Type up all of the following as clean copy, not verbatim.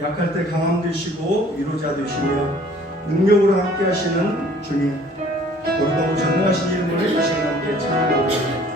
약할 때 강함 되시고 위로자 되시며 능력으로 함께 하시는 주님, 거룩하고 전능하신 이름으로 이 시간 함께 찬양합니다.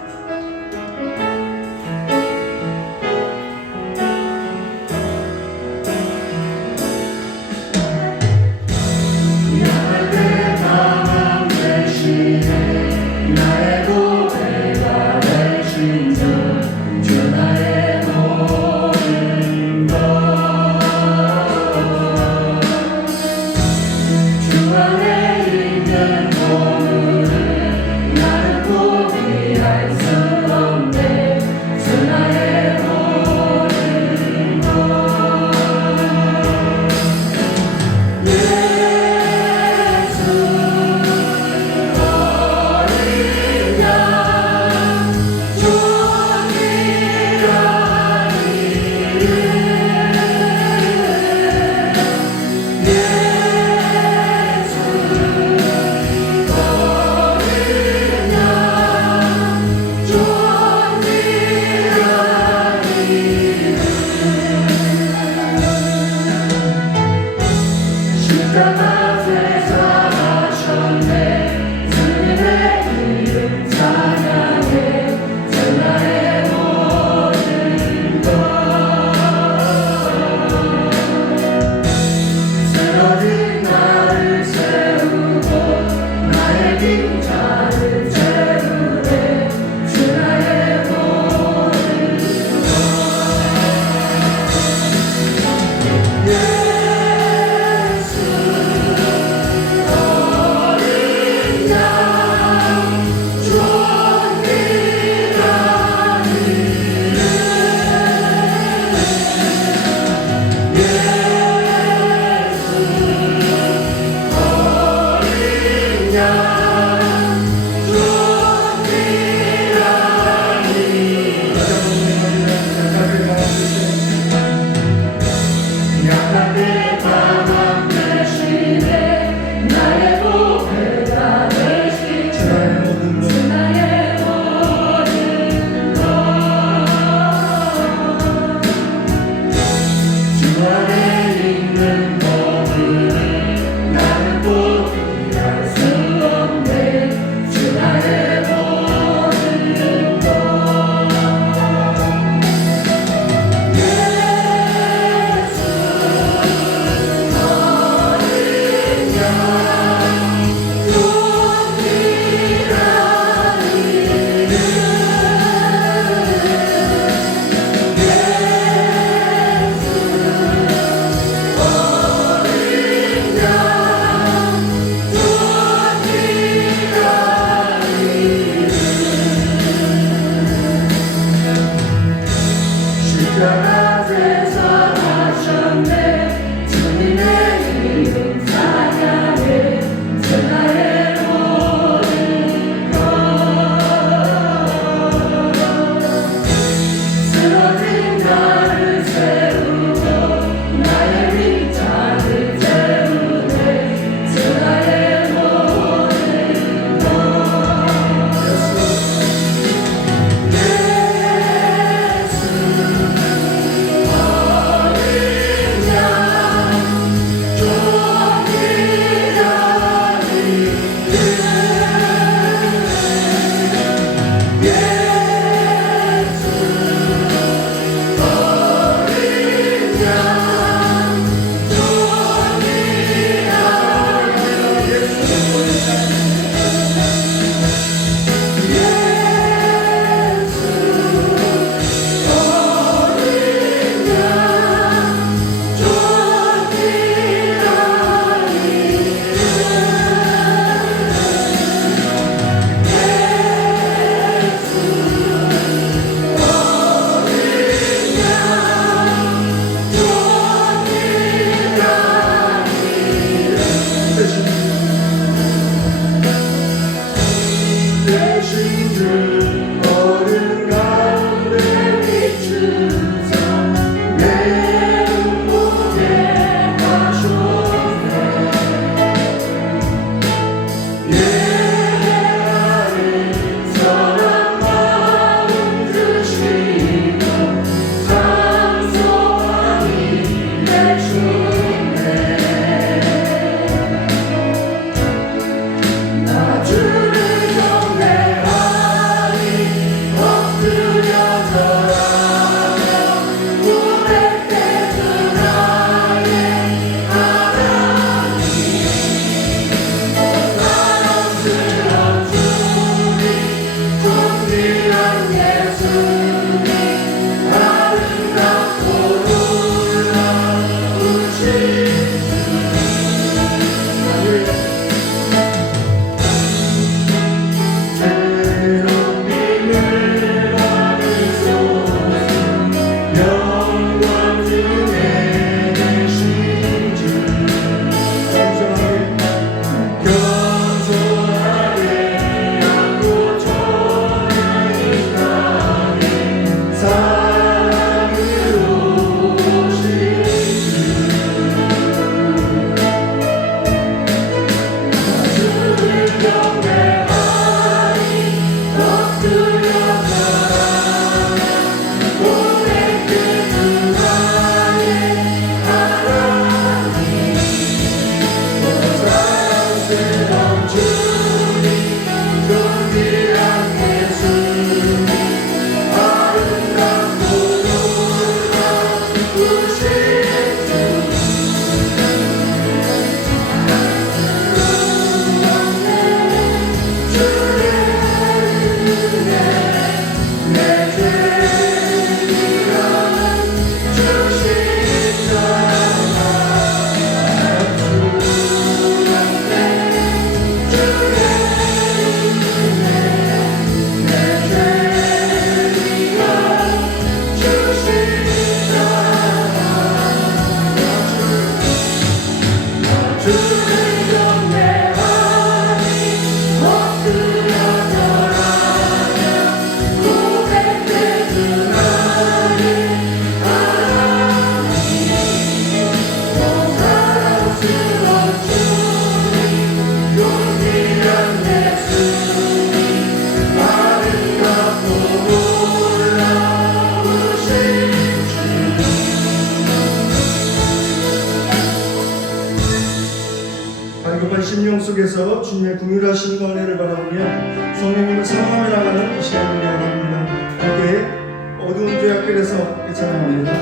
답답한 심령 속에서 주님의 긍휼하신 은혜를 바라보며 성령님을 사모하며 나가는 이 시간을 기대합니다. 함께 어두운 죄악길에서 함께 찬양합니다.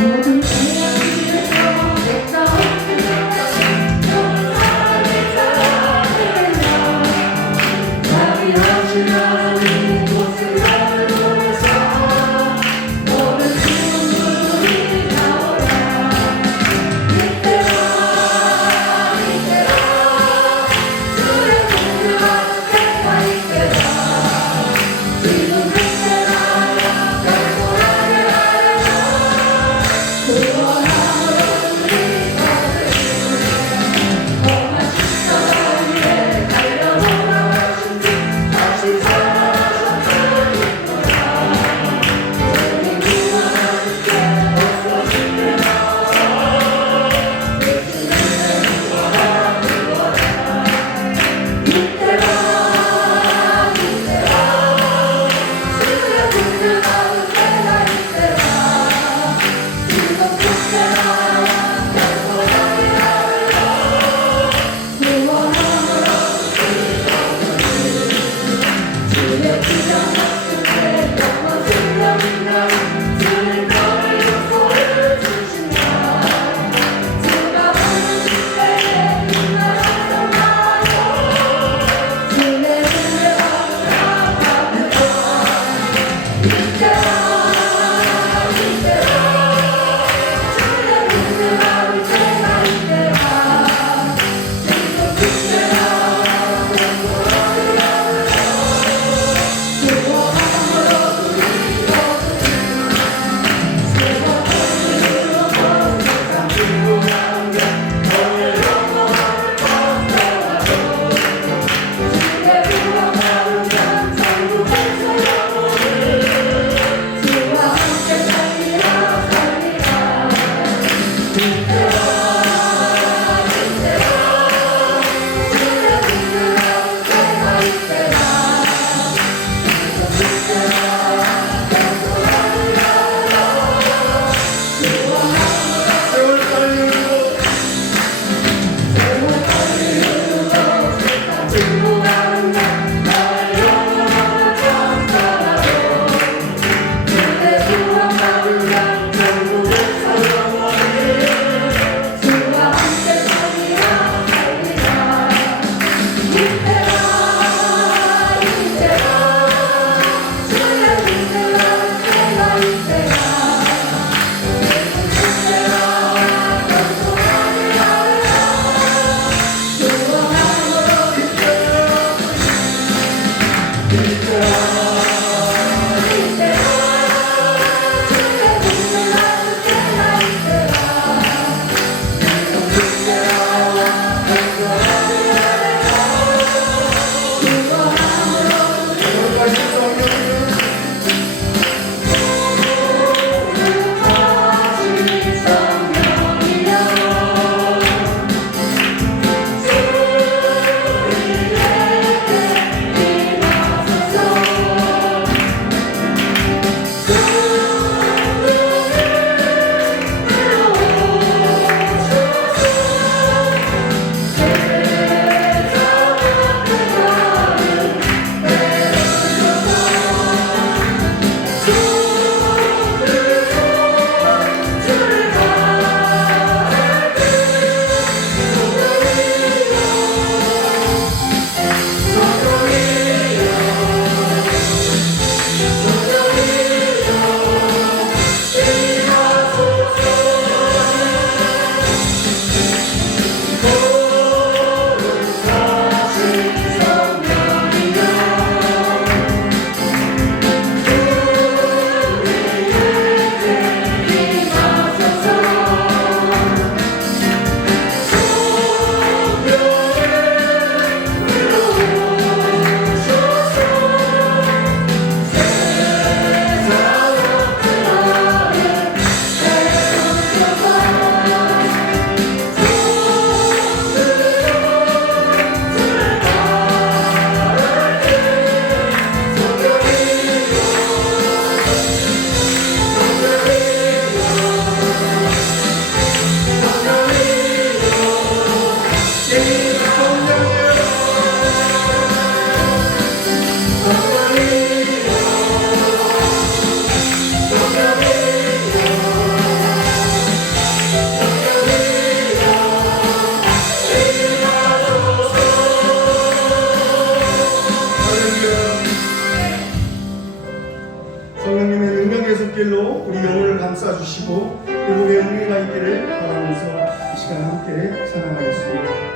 모든 죄악길에서 회복의 은혜가 있기를 바라면서 이 시간 함께 찬양하겠습니다.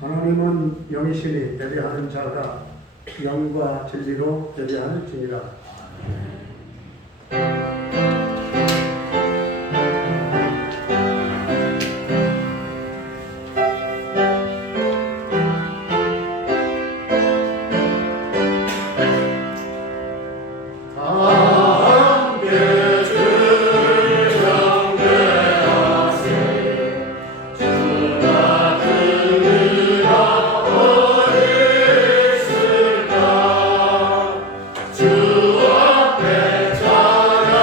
하나님은 영이시니 예배하는 자가 영과 진리로 예배할지니라. 주 앞에 자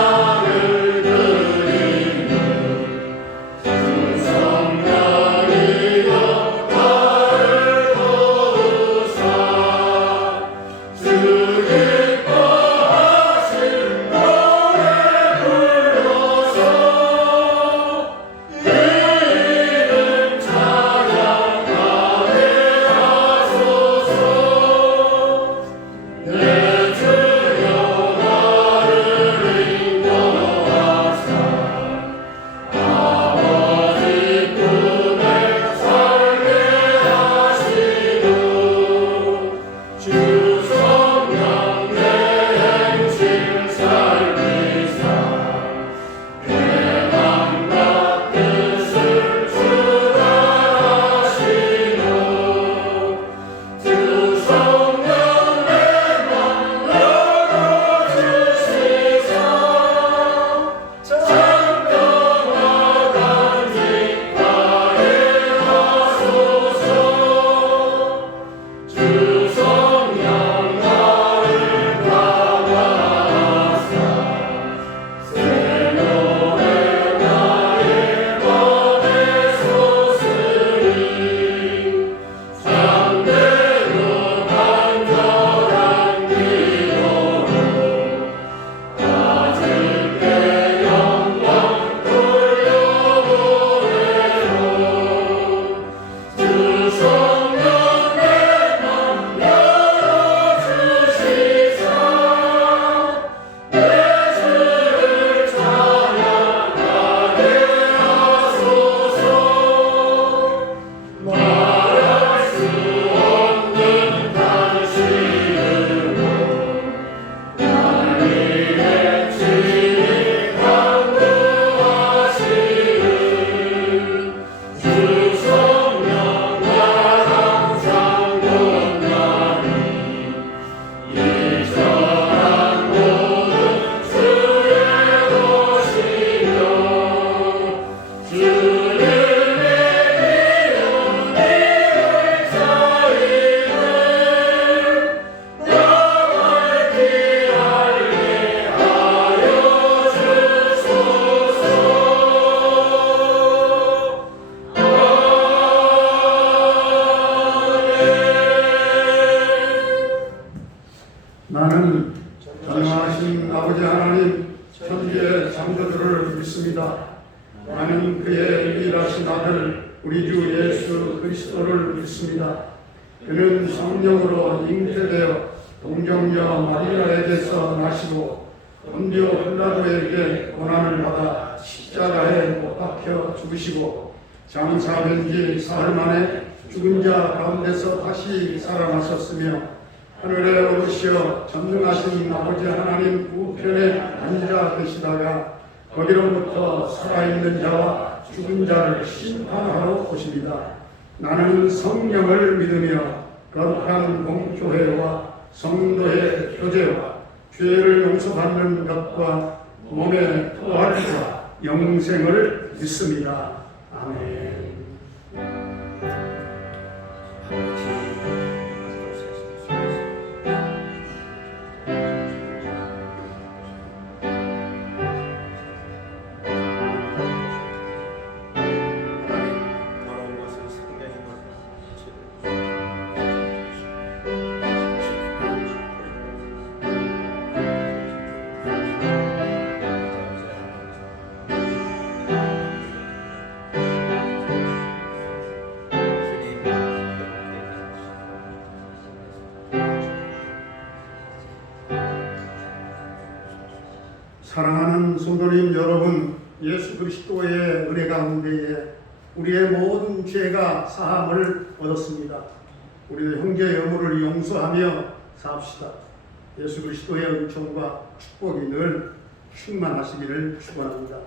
그리스도를 믿습니다. 그는 성령으로 잉태되어 동정녀 마리아에게서 나시고 본디오 빌라도에게 고난을 받아 십자가에 못 박혀 죽으시고 장사된 지 사흘 만에 죽은 자 가운데서 다시 살아나셨으며 하늘에 오르시어 전능하신 아버지 하나님 우편에 앉아 계시다가 거기로부터 살아있는 자와 죽은 자를 심판하러 오십니다. 나는 성령을 믿으며 거룩한 공교회와 성도의 교제와 죄를 용서받는 것과 몸의 부활과 영생을 믿습니다. 아멘. 더러운 것을 상당히 사랑하는 성도님 여러분, 예수 그리스도의 은혜 가운데에 우리의 모든 죄가 사함을 얻었습니다. 우리의 형제 여물을 용서하며 삽시다. 예수 그리스도의 은총과 축복이 늘 충만하시기를 축원합니다.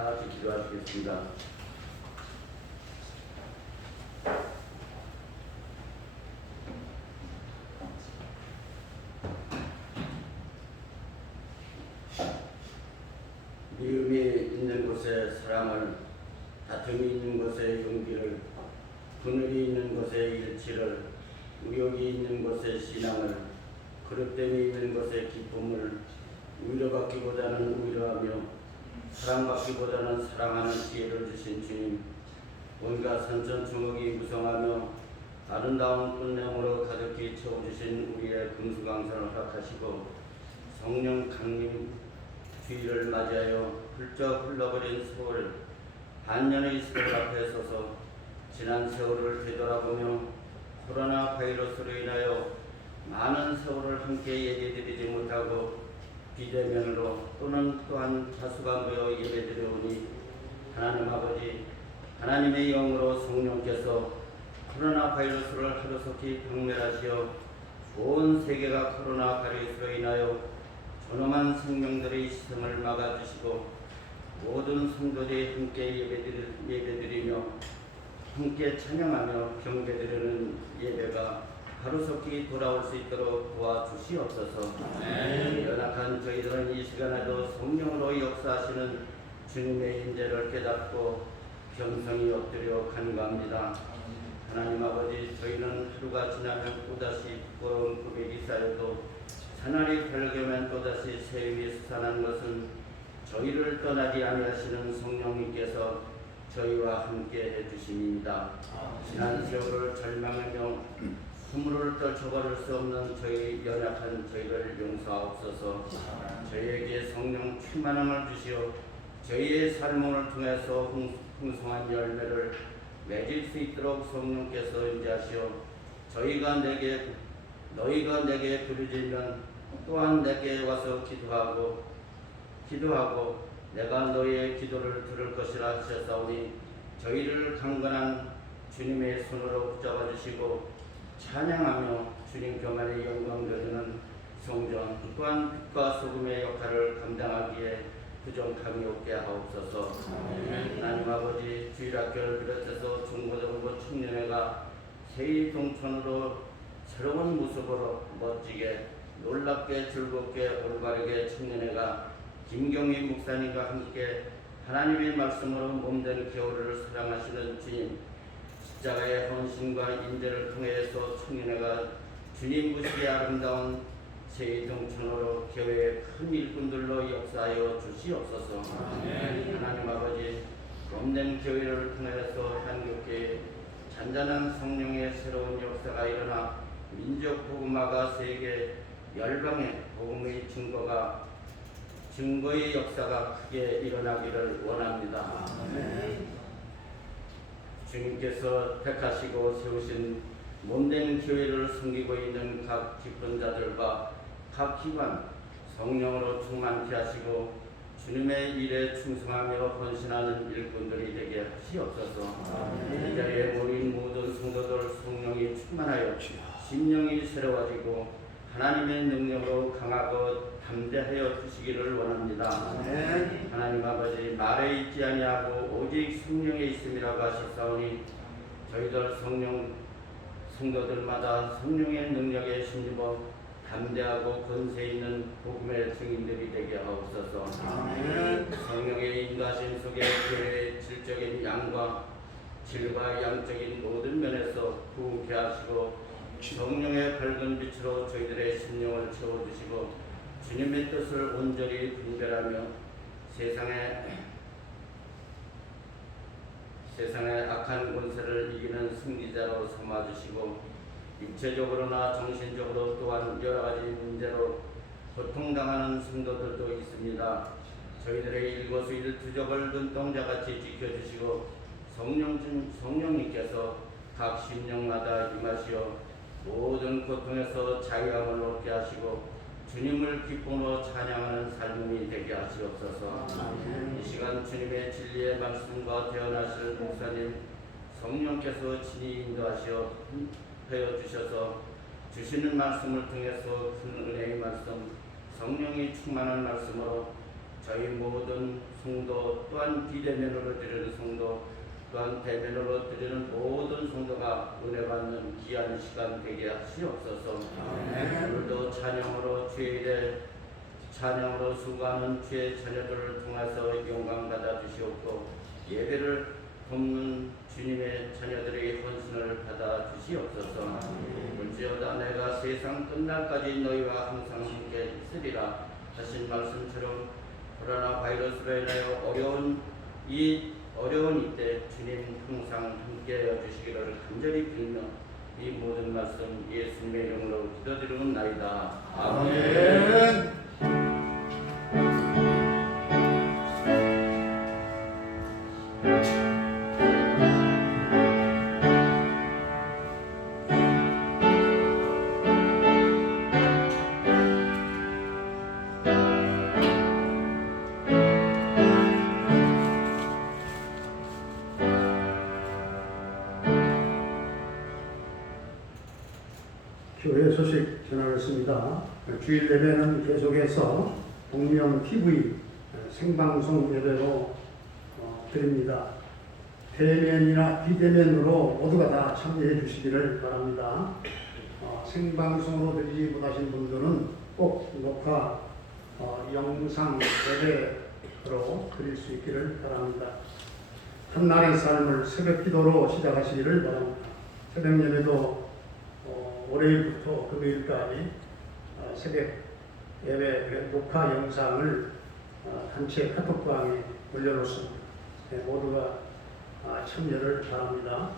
다 같이 기도하시겠습니다. 미움이 있는 곳에 사랑을, 다툼이 있는 곳에 용기를, 분열이 있는 곳에 일치를, 우욕이 있는 곳에 신앙을, 그릇됨이 있는 곳에 기쁨을, 위로받기보다는 위로하며 사랑받기보다는 사랑하는 지혜를 주신 주님, 온갖 선천주먹이 무성하며 아름다운 은행으로 가득히 채워주신 우리의 금수강산을 허락하시고 성령 강림 주의를 맞이하여 훌쩍 흘러버린 세월 반년의 세월 앞에 서서 지난 세월을 되돌아보며 코로나 바이러스로 인하여 많은 세월을 함께 예배드리지 못하고 비대면으로 또한 다수가 모여 예배드려오니 하나님 아버지 하나님의 영으로 성령께서 코로나 바이러스를 하루속히 박멸하시어 온 세계가 코로나 바이러스로 인하여 존엄한 생명들의 희생을 막아주시고 모든 성도들이 함께 예배드리며 함께 찬양하며 경배드리는 예배가 하루속히 돌아올 수 있도록 도와주시옵소서. 연약한 저희들은 이 시간에도 성령으로 역사하시는 주님의 인재를 깨닫고 겸손히 엎드려 간구합니다. 하나님 아버지, 저희는 하루가 지나면 또다시 부끄러운 고백이 쌓여도 사날이 밝으면 또다시 세임이 솟아난 것은 저희를 떠나지 아니하시는 성령님께서 저희와 함께 해주심입니다. 지난 세월을 절망하며 숨을 떨쳐버릴 수 없는 저희 연약한 저희를 용서하옵소서. 저희에게 성령 충만함을 주시어 저희의 삶을 통해서 풍성한 열매를 맺을 수 있도록 성령께서 인자하시어 너희가 내게 부르짖으면 또한 내게 와서 기도하고 내가 너희의 기도를 들을 것이라 하셨사오니 저희를 강건한 주님의 손으로 붙잡아 주시고 찬양하며 주님께만의 영광 드리는 성전 또한 빛과 소금의 역할을 감당하기에 부족함이 없게 하옵소서. 하나님 아버지, 주일학교를 비롯해서 중고등부 청년회가 새이 동천으로 새로운 모습으로 멋지게 놀랍게 즐겁게 올바르게 청년회가 김경희 목사님과 함께 하나님의 말씀으로 몸된 겨울을 사랑하시는 주님, 십자가의 헌신과 인재를 통해서 청년회가 주님 보시기에 아름다운 제2동천으로 교회의 큰 일꾼들로 역사하여 주시옵소서. 하나님 아버지, 몸된 교회를 통해서 한국교회 잔잔한 성령의 새로운 역사가 일어나 민족 복음화가 세계 열방의 복음의 증거의 역사가 크게 일어나기를 원합니다. 주님께서 택하시고 세우신 몸된 교회를 섬기고 있는 각 집권자들과 각 기관 성령으로 충만케 하시고 주님의 일에 충성하며 헌신하는 일꾼들이 되게 하시옵소서. 이 자리에 모인 모든 성도들 성령이 충만하여 심령이 새로워지고 하나님의 능력으로 강하고 담대하여 주시기를 원합니다. 하나님 아버지, 말에 있지 아니하고 오직 성령에 있음이라고 하셨사오니 저희들 성도들마다 성령의 능력에 힘입어 담대하고 권세 있는 복음의 증인들이 되게 하옵소서. 성령의 인도하심 속에 교회의 질적인 양과 질과 양적인 모든 면에서 부흥케 하시고 성령의 밝은 빛으로 저희들의 심령을 채워주시고 주님의 뜻을 온전히 분별하며 세상의 악한 권세를 이기는 승리자로 삼아주시고 육체적으로나 정신적으로 또한 여러가지 문제로 고통당하는 성도들도 있습니다. 저희들의 일거수일투족을 눈동자같이 지켜주시고 성령님께서 각 심령마다 임하시어 모든 고통에서 자유함을 얻게 하시고 주님을 기쁨으로 찬양하는 삶이 되게 하시옵소서. 이 시간 주님의 진리의 말씀과 태어나실 목사님 성령께서 친히 인도하시어 주셔서 주시는 말씀을 통해서 큰 은혜의 말씀, 성령이 충만한 말씀으로 저희 모든 성도 또한 비대면으로 드리는 성도 또한 대면으로 드리는 모든 성도가 은혜 받는 귀한 시간 되게 하시옵소서. 오늘도 찬양으로 주일에 찬양으로 수고하는 주의 자녀들을 통해서 영광 받아 주시옵고 예배를 돕는 주님의 자녀들의 헌신을 받아 주시옵소서. 물지어다 내가 세상 끝날까지 너희와 항상 함께 있으리라 하신 말씀처럼 코로나 바이러스로 인하여 어려운 이때 주님 항상 함께하여 주시기를 간절히 빌며 이 모든 말씀 예수님의 이름으로 기도드리는 나이다. 아멘. 예배 소식 전하겠습니다. 주일 예배는 계속해서 동명 TV 생방송 예배로 드립니다. 대면이나 비대면으로 모두가 다 참여해 주시기를 바랍니다. 생방송으로 드리지 못하신 분들은 꼭 녹화 영상 예배로 드릴 수 있기를 바랍니다. 한날의 삶을 새벽 기도로 시작하시기를 바랍니다. 새벽 예배도 월요일부터 금요일까지 새벽 예배 녹화 영상을 단체 카톡방에 올려놓습니다. 모두가 참여를 바랍니다.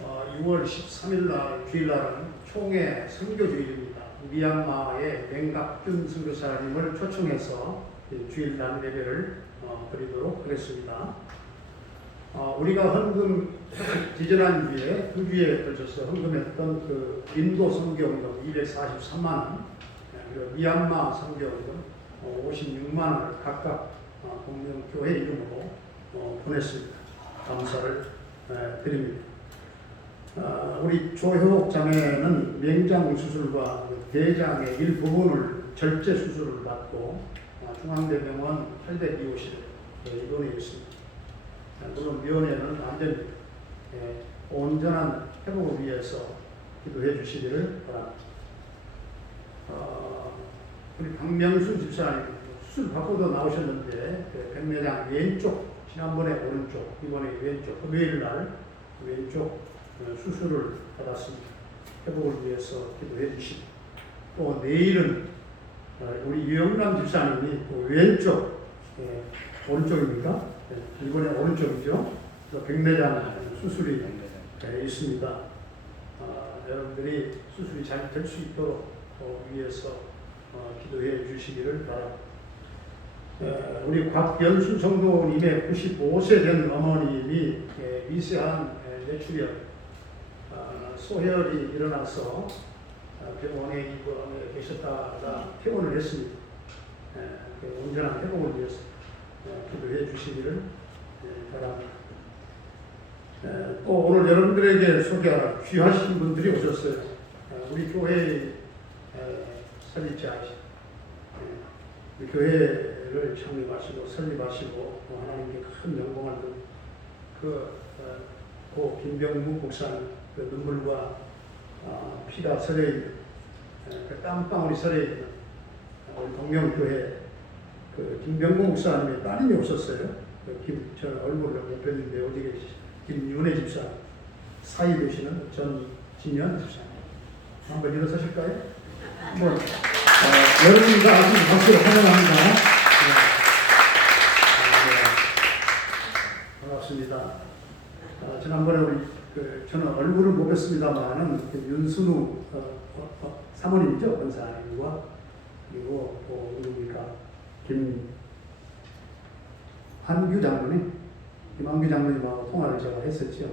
6월 13일 날 주일날은 총회 선교주일입니다. 미얀마의 맹갑준 선교사님을 초청해서 주일날 예배를 드리도록 하겠습니다. 우리가 헌금 지지난 주에 2주에 걸쳐서 헌금했던 그 인도 선교운동 243만 원, 그리고 미얀마 선교운동 56만 원을 각각 공명교회 이름으로 보냈습니다. 감사를 드립니다. 우리 조효옥 자매는 맹장 수술과 대장의 일부분을 절제 수술을 받고 중앙대병원 802호실에 입원해 있습니다. 물론 면회는 안 됩니다. 온전한 회복을 위해서 기도해 주시기를 바랍니다. 우리 박명수 집사님 수술 받고도 나오셨는데 백내장 왼쪽, 지난번에 오른쪽, 이번에 왼쪽, 금요일 날 왼쪽 수술을 받았습니다. 회복을 위해서 기도해 주시고, 또 내일은 우리 유영남 집사님이 또 왼쪽, 오른쪽입니까? 이번에 오른쪽이죠. 백내장 수술이 있습니다. 여러분들이 수술이 잘 될 수 있도록 위해서 기도해 주시기를 바랍니다. 우리 곽연수 성도님의 95세 된 어머님이 미세한 뇌출혈, 소혈이 일어나서 병원에 입원해 계셨다가 퇴원을 했습니다. 온전한 회복을 위해서 기도해 주시기를 바랍니다. 또 오늘 여러분들에게 소개할 귀하신 분들이 오셨어요. 우리 교회의 설립자이신 우리 교회를 창립하시고 설립하시고 하나님께 큰 영광을 고 김병무 목사님 그 눈물과 피가 서려 있는 그 땀방울이 서려 있는 우리 동명교회 그 김병무 목사님의 따님이 오셨어요. 저는 얼굴을 못 뵀는데 어디 계시죠? 김윤혜 집사님, 사이 되시는 전진현 집사님. 한번 일어서실까요? 한번 여러분이 다 아시는 박수로 환영합니다. 반갑습니다. 지난번에 우리 저는 얼굴을 못 뵀습니다만은 윤순우 사모님이죠, 권사님과 그리고 또 누굽니까 김한규 장로님하고 통화를 제가 했었죠.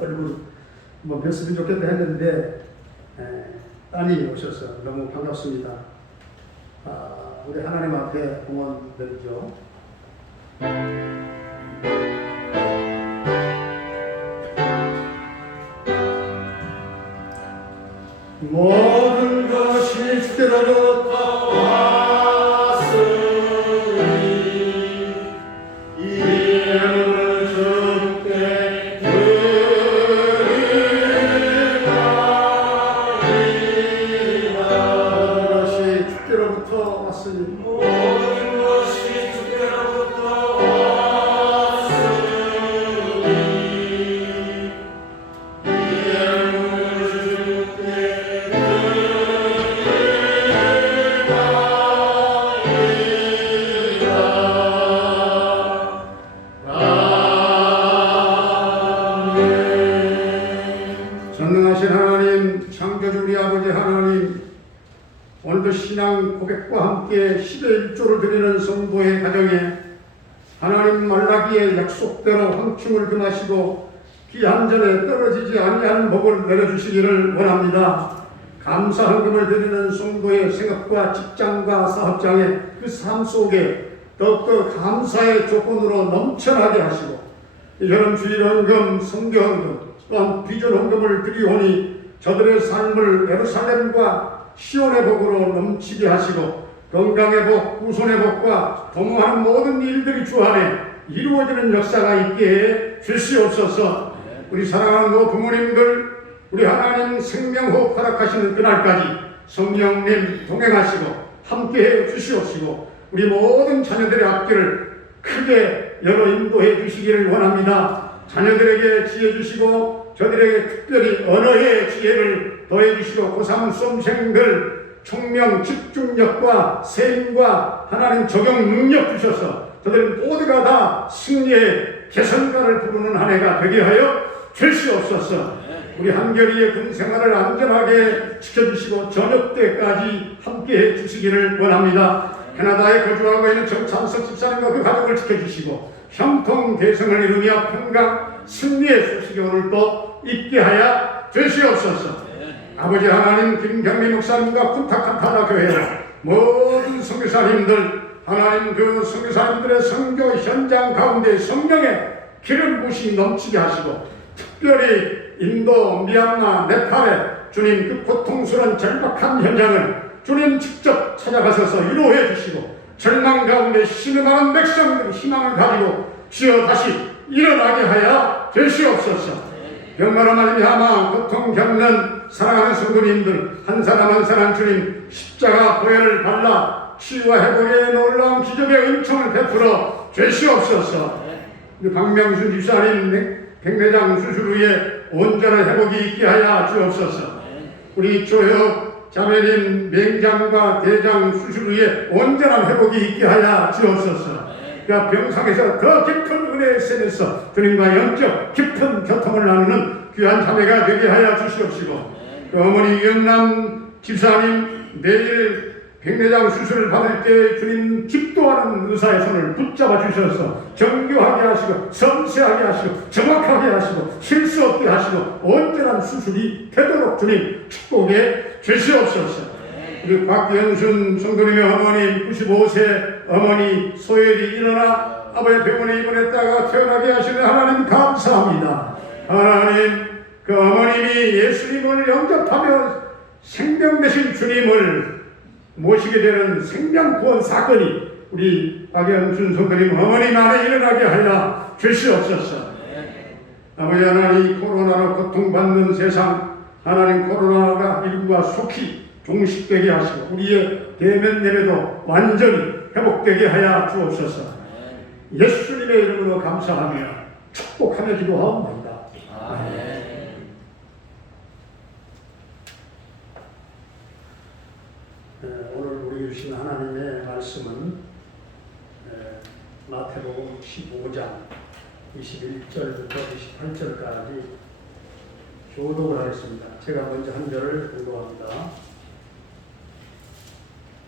얼굴 뭐 뵀으면 좋겠다 했는데 따님이 오셔서 너무 반갑습니다. 우리 하나님 앞에 공헌드리죠. 모든 것이 주께로부터 왔으니 이름을 주께 드리나이다. 모든 것이 주께로부터 왔으니 모든 것이 주께로부터 왔으니 이름을 주께 전능하신 하나님, 창조주 우리 아버지 하나님, 오늘도 신앙 고백과 함께 10의 1조를 드리는 성도의 가정에 하나님 말라기의 약속대로 황충을 금하시고 귀한 전에 떨어지지 아니하는 복을 내려주시기를 원합니다. 감사 헌금을 드리는 성도의 생업과 직장과 사업장의 그 삶 속에 더욱더 감사의 조건으로 넘쳐나게 하시고 이처럼 주일 헌금, 성교 헌금, 또한 비전 헌금을 드리오니 저들의 삶을 예루살렘과 시온의 복으로 넘치게 하시고 건강의 복, 후손의 복과 도모하는 모든 일들이 주 안에 이루어지는 역사가 있게 해 주시옵소서. 우리 사랑하는 부모님들, 우리 하나님 생명호흡 허락하시는 그날까지 성령님 동행하시고 함께해 주시옵시고 우리 모든 자녀들의 앞길을 크게 열어 인도해 주시기를 원합니다. 자녀들에게 지혜 주시고 저들에게 특별히 언어의 지혜를 더해 주시고 고3 수험생들 총명 집중력과 세임과 하나님 적용 능력 주셔서 저들 모두가 다 승리의 개선가를 부르는 한 해가 되게 하여 주시옵소서. 우리 한결이의 군생활을 안전하게 지켜주시고 저녁 때까지 함께해 주시기를 원합니다. 캐나다에 거주하고 있는 정찬석 집사님과 그 가족을 지켜주시고 형통 대성을 이루며 평강 승리의 소식이 오늘도 있게 하여 주시옵소서. 아버지 하나님 김경미 목사님과 군탁한타라 교회 모든 선교사님들 하나님 그 선교사님들의 선교 현장 가운데 성령의 기름 부으심이 넘치게 하시고 특별히 인도, 미얀마, 네팔에 주님 그 고통스러운 절박한 현장을 주님 직접 찾아가셔서 위로해 주시고 절망 가운데 신음하는 백성들이 희망을 가지고 주여 다시 일어나게 하여 주시옵소서. 병마로 말미암아 고통 겪는 사랑하는 성도님들 한 사람 한 사람 주님 십자가 보혈을 발라 치유와 회복의 놀라운 기적의 은총을 베풀어 주시옵소서. 박명순 집사님 백내장 수술 후에 온전한 회복이 있게 하여 주옵소서. 우리 조혁 자매님 맹장과 대장 수술 후에 온전한 회복이 있게 하여 주옵소서. 그러니까 병상에서 더 깊은 은혜의 샘에서 주님과 영적 깊은 교통을 나누는 귀한 자매가 되게 하여 주시옵시고 어머니 유영남 집사님 내일 백내장 수술을 받을 때 주님 집도하는 의사의 손을 붙잡아 주셔서 정교하게 하시고 섬세하게 하시고 정확하게 하시고 실수 없게 하시고 온전한 수술이 되도록 주님 축복해 주시옵소서. 우리 곽영순 성도님의 어머니 95세 어머니 소열이 일어나 아버지 병원에 입원했다가 태어나게 하시는 하나님 감사합니다. 하나님 그 어머님이 예수님을 영접하며 생명 되신 주님을 모시게 되는 생명구원 사건이 우리 박영순 성도님 어머님 안에 일어나게 하여 주시옵소서. 아버지 하나님 코로나로 고통받는 세상 하나님 코로나가 일부가 속히 종식되게 하시고 우리의 대면 예배도 완전히 회복되게 하여 주옵소서. 예수님의 이름으로 감사하며 축복하며 기도하옵나이다. 아멘. 오늘 우리 주신 하나님의 말씀은 마태복음 15장 21절부터 28절까지 교독을 하겠습니다. 제가 먼저 한 절을 공부합니다.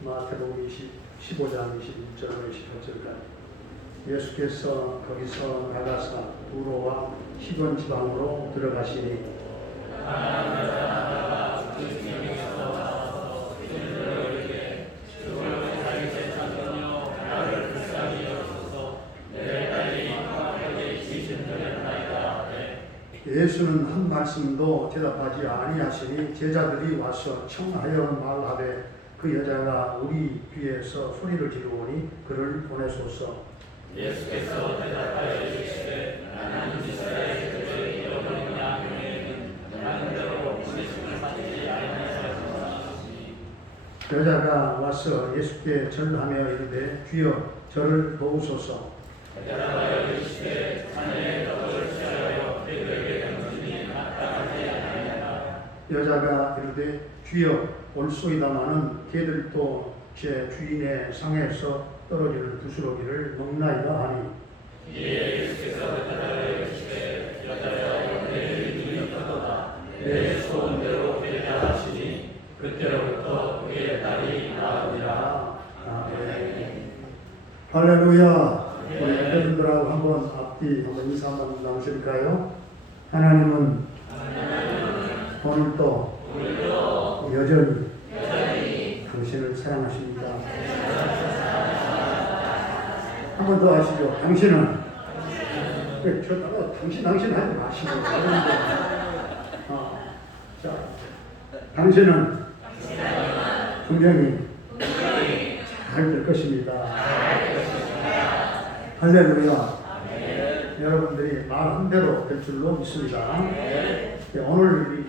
마태복음 15장 21절부터 28절까지 예수께서 거기서 나가사 두로와 시돈 지방으로 들어가시니 예수는 한 말씀도 대답하지 아니하시니 제자들이 와서 청하여 말하되 그 여자가 우리 귀에서 소리를 지르오니 그를 보내소서. 예수께서 대답하여 이르시되 나는 이스라엘 백성의 영원한 양에는 나는 대로 보내심을 받지 아니하였으나 여자가 와서 예수께 절하며 이르되 주여 저를 도우소서. 대답하여 이르시되 자네의 떡을 취하여 그에게 당신이 마땅하지 아니하나 여자가 이르되 주여 올소이다마는 개들도 제 주인의 상에서 떨어지는 부스러기를 먹나이다 하니 이에 예수께서 대답하여 이르시되 여자여 내 눈이 떴도다 내 소원대로 되리라 하시니 그때로부터 그의 딸이 나으리라. 아멘. 할렐루야. 우리 여러분들하고 한번 앞뒤 한번 인사 한번 나누실까요? 하나님은 오늘도 여전히 당신을 사랑하십니다. 한 번 더 하시죠. 당신은 당신 하지 마시고 자, 당신은 분명히 잘 될 것입니다. 할렐루야. 여러분들이 말한 대로 될 줄로 믿습니다. 오늘 이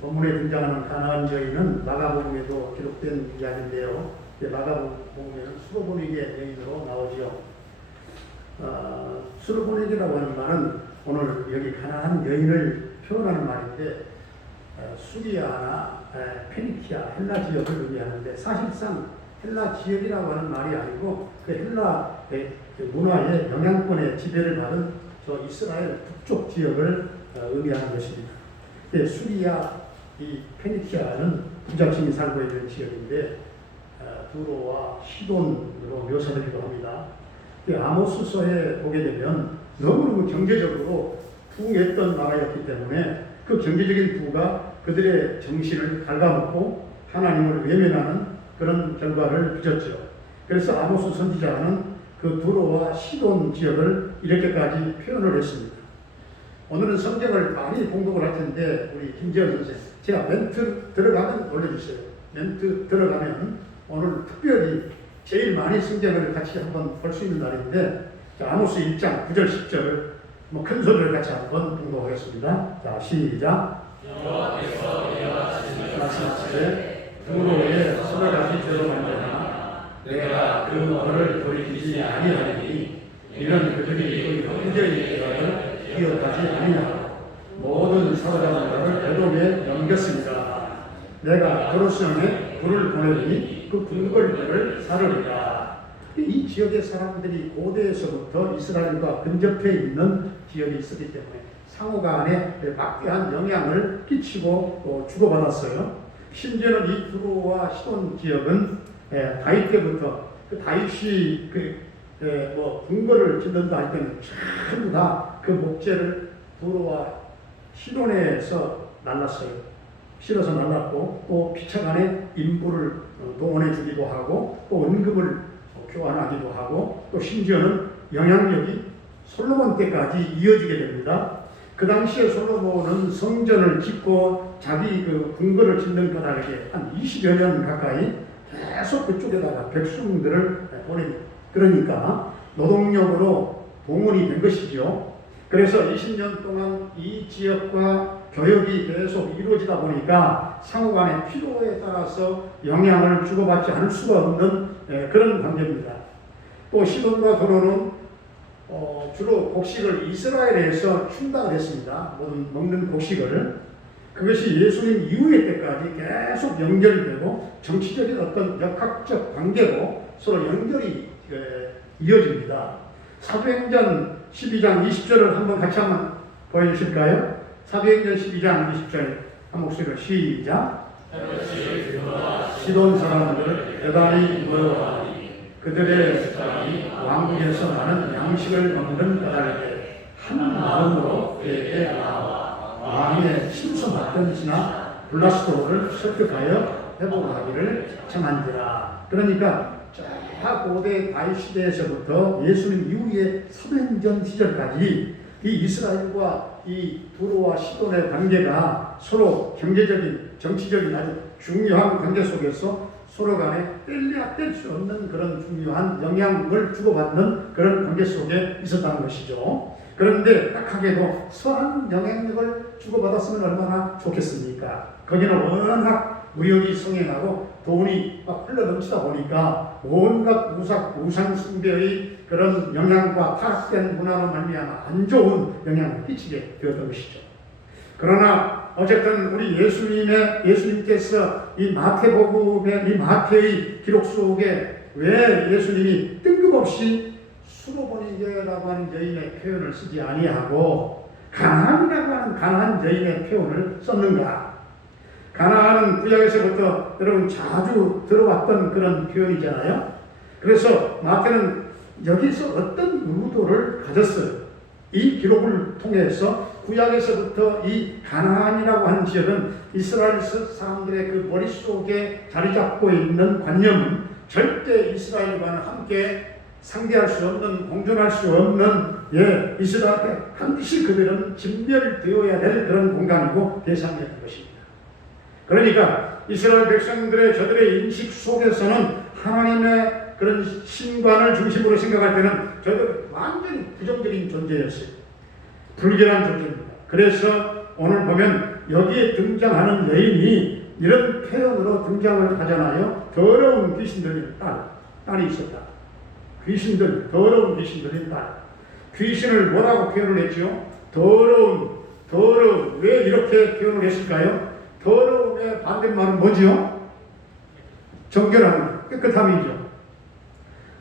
본문에 등장하는 가나안 여인은 마가복음에도 기록된 이야기인데요. 마가복음에는 수로보니게 여인으로 나오지요. 수로보니게라고 하는 말은 오늘 여기 가나안 여인을 표현하는 말인데 수리아나 페니키아 헬라 지역을 의미하는데 사실상 헬라 지역이라고 하는 말이 아니고 그 헬라 문화의 영향권에 지배를 받은 저 이스라엘 북쪽 지역을 의미하는 것입니다. 수리아, 이 페니키아는 부자층이 살고 있는 지역인데 두로와 시돈으로 묘사되기도 합니다. 아모스서에 보게 되면 너무너무 경제적으로 부흥했던 나라였기 때문에 그 경제적인 부가 그들의 정신을 갉아먹고 하나님을 외면하는 그런 결과를 빚었죠. 그래서 아모스 선지자는 그 두로와 시돈 지역을 이렇게까지 표현을 했습니다. 오늘은 성경을 많이 봉독을 할 텐데 우리 김재현 선생, 제가 멘트 들어가면 올려주세요. 멘트 들어가면 오늘 특별히 제일 많이 성경을 같이 한번 볼 수 있는 날인데 아모스 1장 9절 10절을 큰 소리를 같이 한번 봉독하겠습니다. 자, 시작. 말씀하시되 두로에 서로 가지 죄로 만드나 내가 그 벌을 돌이키지 아니하리니 이는 그들이 형제의 죄를 기억하지 아니하고 모든 사로잡은 자를 에돔에 넘겼습니다. 내가 도로시온에 불을 보내니 그 굶걸들을 사르리라. 이 지역의 사람들이 고대에서부터 이스라엘과 근접해 있는 지역이 있었기 때문에 상호간에 막대한 영향을 끼치고 또 주고받았어요. 심지어는 이 두로와 시돈 지역은 다윗 때부터 그 다윗이 궁궐을 짓는다 할 때는 전부 다 그 목재를 두로와 시돈에서 날랐어요. 실어서 날랐고 또 피차간에 인부를 동원해 주기도 하고 또 은금을 교환하기도 하고 또 심지어는 영향력이 솔로몬 때까지 이어지게 됩니다. 그 당시에 솔로몬은 성전을 짓고 자기 그 궁궐을 짓는 까닭에 한 20여 년 가까이 계속 그쪽에다가 백성들을 보냅니다. 그러니까 노동력으로 동원이 된 것이죠. 그래서 20년 동안 이 지역과 교역이 계속 이루어지다 보니까 상호간의 필요에 따라서 영향을 주고받지 않을 수가 없는 그런 관계입니다. 또 시돈과 도로는 주로 곡식을 이스라엘에서 충당을 했습니다. 모든 먹는 곡식을. 그것이 예수님 이후의 때까지 계속 연결되고 정치적인 어떤 역학적 관계로 서로 연결이 이어집니다. 사도행전 12장 20절을 한번 같이 한번 보여주실까요? 사도행전 12장 20절 한 목소리로 시작. 시돈 사람들 대단히 모여와니 그들의 사람이 왕국에서 나는 양식을 먹는 까닭에 한 마음으로 그에게 나와 왕의 신성받던 지나 블라스도를 설득하여 회복하기를 청한지라. 그러니까 고대 다윗 시대에서부터 예수님 이후의 사도행전 시절까지 이 이스라엘과 이 두로와 시돈의 관계가 서로 경제적인, 정치적인 아주 중요한 관계 속에서 서로 간에 뗄래야 뗄 수 없는 그런 중요한 영향을 주고받는 그런 관계 속에 있었다는 것이죠. 그런데 딱하게도 선한 영향력을 주고받았으면 얼마나 좋겠습니까? 거기는 워낙 무역이 성행하고 돈이 막 흘러넘치다 보니까 온갖 우상 숭배의 그런 영향과 타락된 문화로 말미암아 안 좋은 영향을 끼치게 되었던 것이죠. 그러나 어쨌든 우리 예수님께서 이 마태복음의 이 마태의 기록 속에 왜 예수님이 뜬금없이 수로보니게라고 하는 여인의 표현을 쓰지 아니하고 가나안이라고 하는 가나안 여인의 표현을 썼는가? 가나안은 구약에서부터 여러분 자주 들어왔던 그런 표현이잖아요. 그래서 마태는 여기서 어떤 의도를 가졌어요. 이 기록을 통해서 구약에서부터 이 가나안이라고 하는 지역은 이스라엘 사람들의 그 머릿속에 자리 잡고 있는 관념은 절대 이스라엘과는 함께 상대할 수 없는, 공존할 수 없는 이스라엘에 반드시 그들은 진멸되어야 될 그런 공간이고 대상이었던 것입니다. 그러니까 이스라엘 백성들의 저들의 인식 속에서는 하나님의 그런 신관을 중심으로 생각할 때는 저들 완전히 부정적인 존재였어요. 불결한 존재입니다. 그래서 오늘 보면 여기에 등장하는 여인이 이런 표현으로 등장을 하잖아요. 더러운 귀신 들린 딸이 있었다. 더러운 귀신 들린 딸. 귀신을 뭐라고 표현을 했죠? 더러운. 왜 이렇게 표현을 했을까요? 더러움의 반대말은 뭐지요? 정결함, 깨끗함이죠.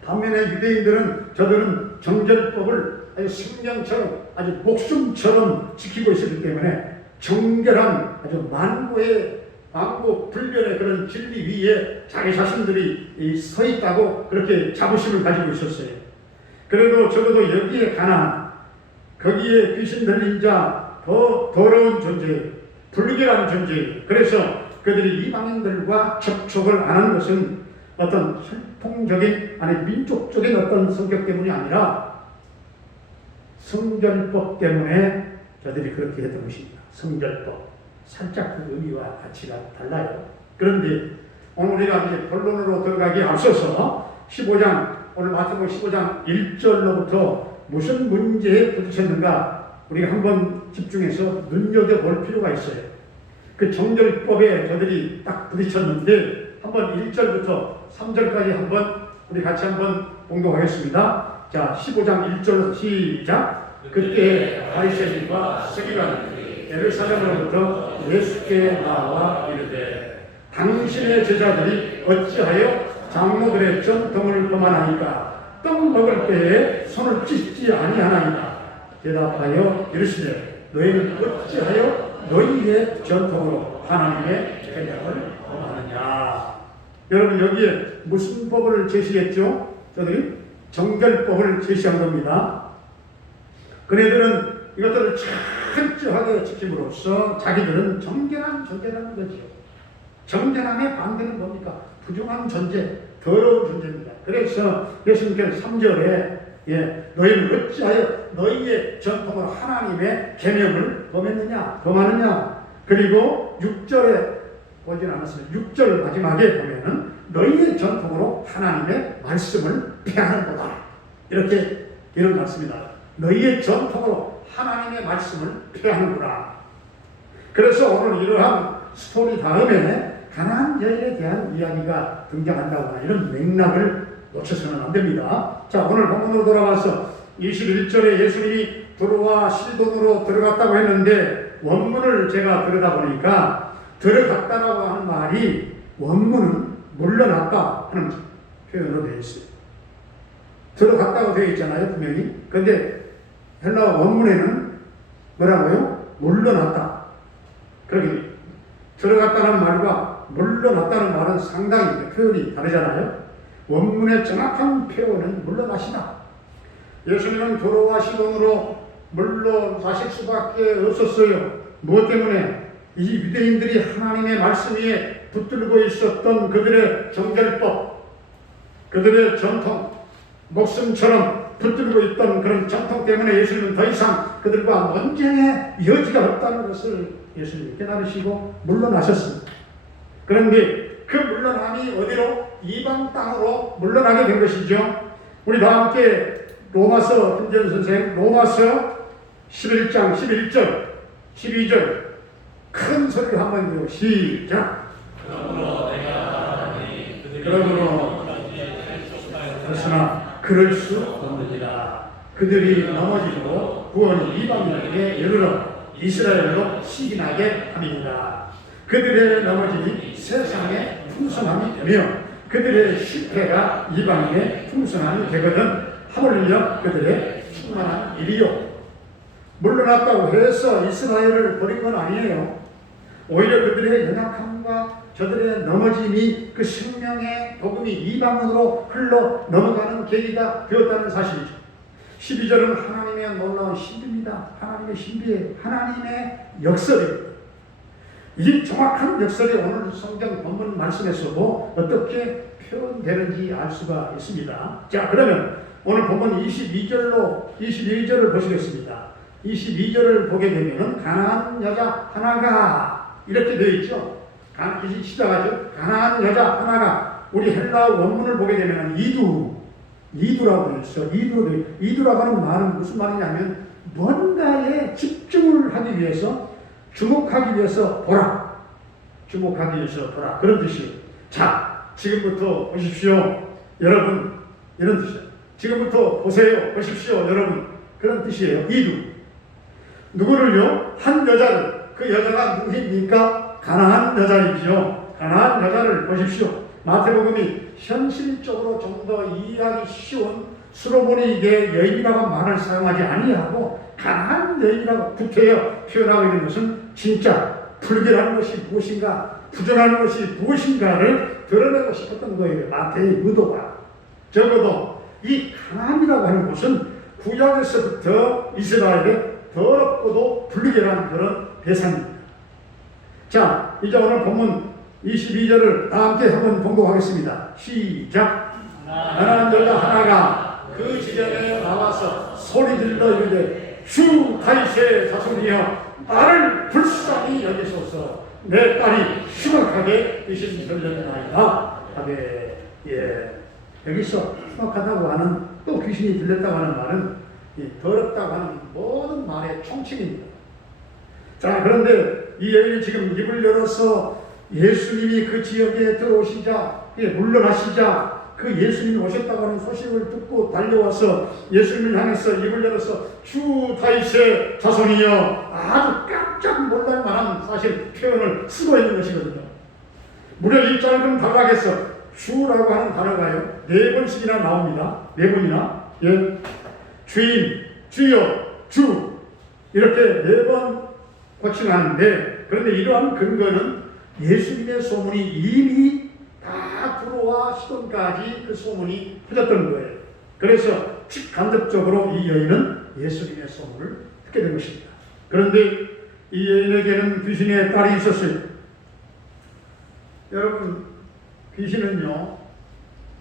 반면에 유대인들은 저들은 정결법을 아주 생명처럼, 아주 목숨처럼 지키고 있었기 때문에 정결한 아주 만고불변의 그런 진리 위에 자기 자신들이 서 있다고 그렇게 자부심을 가지고 있었어요. 그래도 적어도 여기에 가난, 거기에 귀신 들린 자, 더 더러운 존재, 불결한 존재. 그래서 그들이 이방인들과 접촉을 안 하는 것은 어떤 혈통적인, 아니 민족적인 어떤 성격 때문이 아니라 성결법 때문에 저들이 그렇게 했던 것입니다. 성결법. 살짝 그 의미와 가치가 달라요. 그런데 오늘 우리가 이제 본론으로 들어가기에 앞서서 15장, 오늘 마태복음 15장 1절로부터 무슨 문제에 부딪혔는가 우리가 한번 집중해서 눈여겨볼 필요가 있어요. 그 정결법에 저들이 딱 부딪혔는데 한번 1절부터 3절까지 한번 우리 같이 한번 봉독하겠습니다. 자, 15장 1절로 시작. 그때 바리새인과 서기관이 예루살렘으로부터 예수께 나와 이르되 당신의 제자들이 어찌하여 장로들의 전통을 범하나이까? 떡 먹을 때에 손을 찢지 아니하나이까? 대답하여 이르시되 너희는 어찌하여 너희의 전통으로 하나님의 계명을 범하느냐? 여러분 여기에 무슨 법을 제시했죠? 저들이 정결법을 제시한 겁니다. 그네들은 이것들을 철저하게 지킴으로써 자기들은 정결한 존재라는 거죠. 정결함의 반대는 뭡니까? 부정한 존재, 더러운 존재입니다. 그래서 예수님께서 3절에 너희는 어찌하여 너희의 전통으로 하나님의 계명을 범하느냐? 그리고 6절에 보진 않았습니다. 6절 마지막에 보면은 너희의 전통으로 하나님의 말씀을 폐하는도다. 이런 말씀이다. 너희의 전통으로 하나님의 말씀을 폐하는구나. 그래서 오늘 이러한 스토리 다음에 가나안 여인에 대한 이야기가 등장한다고 하는 이런 맥락을 놓쳐서는 안 됩니다. 자, 오늘 본문으로 돌아와서 21절에 예수님이 두로와 시돈으로 들어갔다고 했는데 원문을 제가 들여다보니까 들어갔다라고 하는 말이 원문은 물러났다 하는 표현으로 되어 있어요. 들어갔다고 되어 있잖아요, 분명히. 근데 헬라어 원문에는 뭐라고요? 물러났다. 그러게 들어갔다는 말과 물러났다는 말은 상당히 표현이 다르잖아요. 원문의 정확한 표현은 물러나시다. 예수님은 두로와 시돈으로 물러나실 수밖에 없었어요. 무엇 때문에? 이 유대인들이 하나님의 말씀 위에 붙들고 있었던 그들의 정결법, 그들의 전통, 목숨처럼 붙들고 있던 그런 전통 때문에 예수님은 더 이상 그들과 논쟁의 여지가 없다는 것을 예수님이 깨달으시고 물러나셨습니다. 그런데 그 물러남이 어디로? 이방 땅으로 물러나게 된 것이죠. 우리 다 함께 로마서, 김재현 선생, 로마서 11장 11절, 12절 큰 소리로 한번 들고 시작. 그러나 그럴 수 없느니라. 그들이 넘어지고 구원이 이방인에게 이르러 이스라엘로 시기나게 함이니라. 그들의 넘어짐이 세상의 풍성함이 되며 그들의 실패가 이방인의 풍성함이 되거든 하물며 그들의 충만한 일이요. 물러났다고 해서 이스라엘을 버린 건 아니에요. 오히려 그들의 연약함과 저들의 넘어짐이 그 생명의 복음이 이방으로 흘러 넘어가는 계기가 되었다는 사실이죠. 12절은 하나님의 놀라운 신비입니다. 하나님의 신비예요. 하나님의 역설입니다. 이 정확한 역설이 오늘 성경 본문 말씀에서도 어떻게 표현되는지 알 수가 있습니다. 자, 그러면 오늘 본문 21절을 보시겠습니다. 22절을 보게 되면 가나안 여자 하나가 이렇게 되어 있죠. 이 시작하죠. 가난한 여자 하나가 우리 헬라 원문을 보게 되면 이두라고 했어. 이두라고 하는 말은 무슨 말이냐면 뭔가에 집중을 하기 위해서, 주목하기 위해서 보라. 주목하기 위해서 보라. 그런 뜻이에요. 자, 지금부터 보십시오. 여러분. 이런 뜻이에요. 지금부터 보세요. 보십시오. 여러분. 그런 뜻이에요. 이두. 누구를요? 한 여자를. 그 여자가 누구입니까? 가난한 여자이죠. 가난한 여자를 보십시오. 마태복음이 현실적으로 좀 더 이해하기 쉬운 수로보니에게 여인이라고 말을 사용하지 아니하고 가난한 여인이라고 구태여 표현하고 있는 것은 진짜 불결한 것이 무엇인가, 부정한 것이 무엇인가를 드러내고 싶었던 거예요. 마태의 의도가. 적어도 이 가난이라고 하는 것은 구약에서부터 이스라엘의 더럽고도 불결한 그런 대상입니다. 자, 이제 오늘 본문 22절을 다 함께 한번 봉독하겠습니다. 시작. 가난한 여자 하나가 그 지경에 나와서 소리 질러 이르되 주 다윗의 자손이여 나를 불쌍히 여기소서. 내 딸이 흉악하게 귀신 들렸나이다. 하되 예, 여기서 흉악하다고 하는, 또 귀신이 들렸다고 하는 말은 이 더럽다고 하는 모든 말의 총칭입니다. 자, 그런데 이 여인이 지금 입을 열어서 예수님이 그 지역에 들어오시자, 물러나시자, 그 예수님이 오셨다고 하는 소식을 듣고 달려와서 예수님을 향해서 입을 열어서 주 다윗의 자손이여, 아주 깜짝 놀랄 만한 사실 표현을 쓰고 있는 것이거든요. 무려 이 짧은 단락에서 주라고 하는 단어가요 4번씩이나 나옵니다. 4번이나. 예. 주인, 주여, 주 이렇게 4번 호칭하는데, 그런데 이러한 근거는 예수님의 소문이 이미 다 두로와 시돈까지 그 소문이 퍼졌던 거예요. 그래서 직간접적으로 이 여인은 예수님의 소문을 듣게 된 것입니다. 그런데 이 여인에게는 귀신의 딸이 있었어요. 여러분, 귀신은요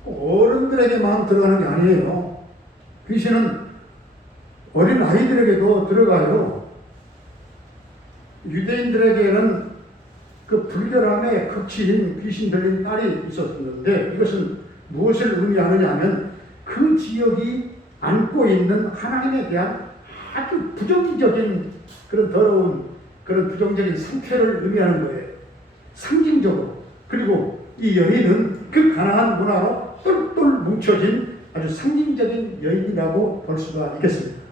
어른들에게만 들어가는 게 아니에요. 귀신은 어린 아이들에게도 들어가요. 유대인들에게는 그 불결함의 극치인 귀신 들린 딸이 있었는데, 이것은 무엇을 의미하느냐 하면 그 지역이 안고 있는 하나님에 대한 아주 부정적인 그런 더러운 그런 부정적인 상태를 의미하는 거예요. 상징적으로. 그리고 이 여인은 그 가난한 문화로 똘똘 뭉쳐진 아주 상징적인 여인이라고 볼 수가 있겠습니다.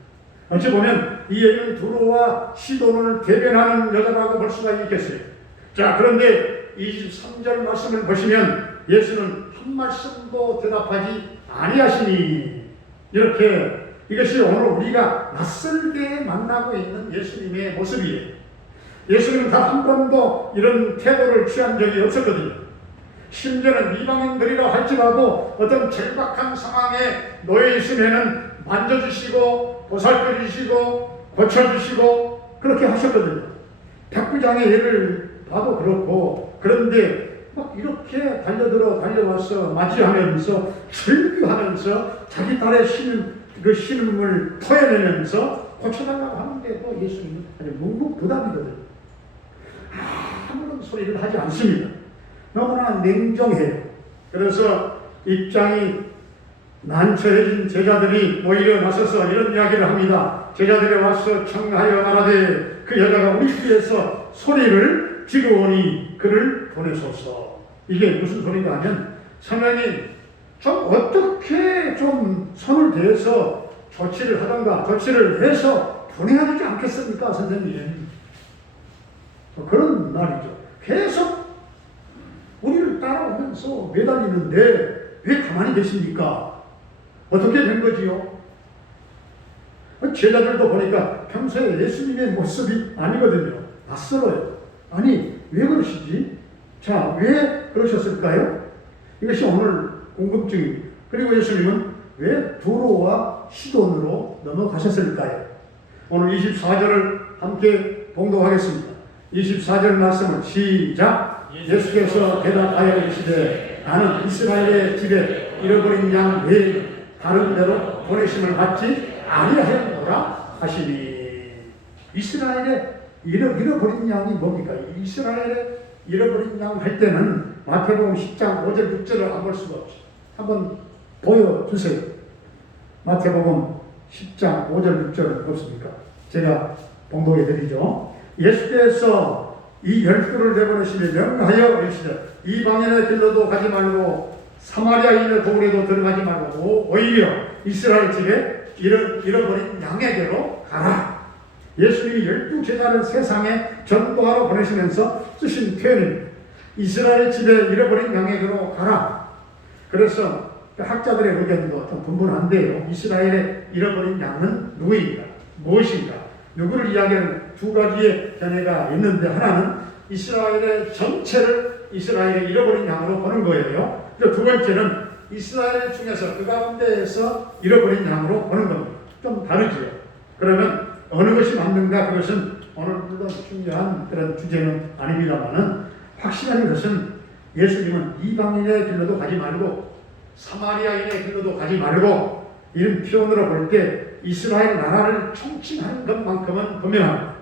어찌 보면 이 여인은 두로와 시돈을 대변하는 여자라고 볼 수가 있겠어요. 자, 그런데 23절 말씀을 보시면 예수는 한 말씀도 대답하지 아니하시니, 이렇게 이것이 오늘 우리가 낯설게 만나고 있는 예수님의 모습이에요. 예수님은 단 한 번도 이런 태도를 취한 적이 없었거든요. 심지어는 이방인들이라 할지라도 어떤 절박한 상황에 놓여 있으면은 만져주시고 보살펴주시고 고쳐주시고 그렇게 하셨거든요. 백부장의 예를 봐도 그렇고, 그런데 막 이렇게 달려와서 맞이하면서 절규하면서 자기 딸의 신음을 토해내면서 고쳐달라고 하는데도 예수님은 아주 묵묵부답이거든요. 아무런 소리를 하지 않습니다. 너무나 냉정해요. 그래서 입장이 난처해진 제자들이 모이려 나서서 이런 이야기를 합니다. 제자들이 와서 청하여 말하되 그 여자가 우리 귀에서 소리를 지르오니 그를 보내소서. 이게 무슨 소리가 하면 성령이 좀 어떻게 좀 손을 대서 조치를 하던가 조치를 해서 보내야 되지 않겠습니까, 선생님? 그런 말이죠. 계속 우리를 따라오면서 매달리는데 왜 가만히 계십니까? 어떻게 된 거지요? 제자들도 보니까 평소에 예수님의 모습이 아니거든요. 낯설어요. 아니, 왜 그러시지? 자, 왜 그러셨을까요? 이것이 오늘 궁금증입니다. 그리고 예수님은 왜 두로와 시돈으로 넘어가셨을까요? 오늘 24절을 함께 봉독하겠습니다. 24절 말씀을 시작. 예수께서 대답하여 이르시되 나는 이스라엘의 집에 잃어버린 양 외에 다른 데로 보내심을 받지 아니하였노라 하시니. 이스라엘의 잃어버린 양이 뭡니까? 이스라엘의 잃어버린 양 할 때는 마태복음 10장 5절 6절을 안 볼 수가 없어요. 한번 보여주세요. 마태복음 10장 5절 6절 없습니까? 제가 봉독해 드리죠. 예수께서 이 12를 내보내시며 명하여 이르시되 이방인의 길로도 가지 말고 사마리아인의 도굴에도 들어가지 말고 오히려 이스라엘 집에 잃어버린 양에게로 가라. 예수님이 12제자를 세상에 전도하러 보내시면서 쓰신 표현입니다. 이스라엘 집에 잃어버린 양에게로 가라. 그래서 학자들의 의견도 좀 분분한데요. 이스라엘의 잃어버린 양은 누구인가? 무엇인가? 누구를 이야기하는 두 가지의 견해가 있는데, 하나는 이스라엘의 전체를 이스라엘의 잃어버린 양으로 보는 거예요. 두 번째는 이스라엘 중에서 그 가운데에서 잃어버린 양으로 보는 겁니다. 좀 다르죠. 그러면 어느 것이 맞는가? 그것은 오늘 물론 중요한 그런 주제는 아닙니다만은 확실한 것은 예수님은 이방인의 길로도 가지 말고 사마리아인의 길로도 가지 말고 이런 표현으로 볼 때 이스라엘 나라를 총칭하는 것만큼은 분명합니다.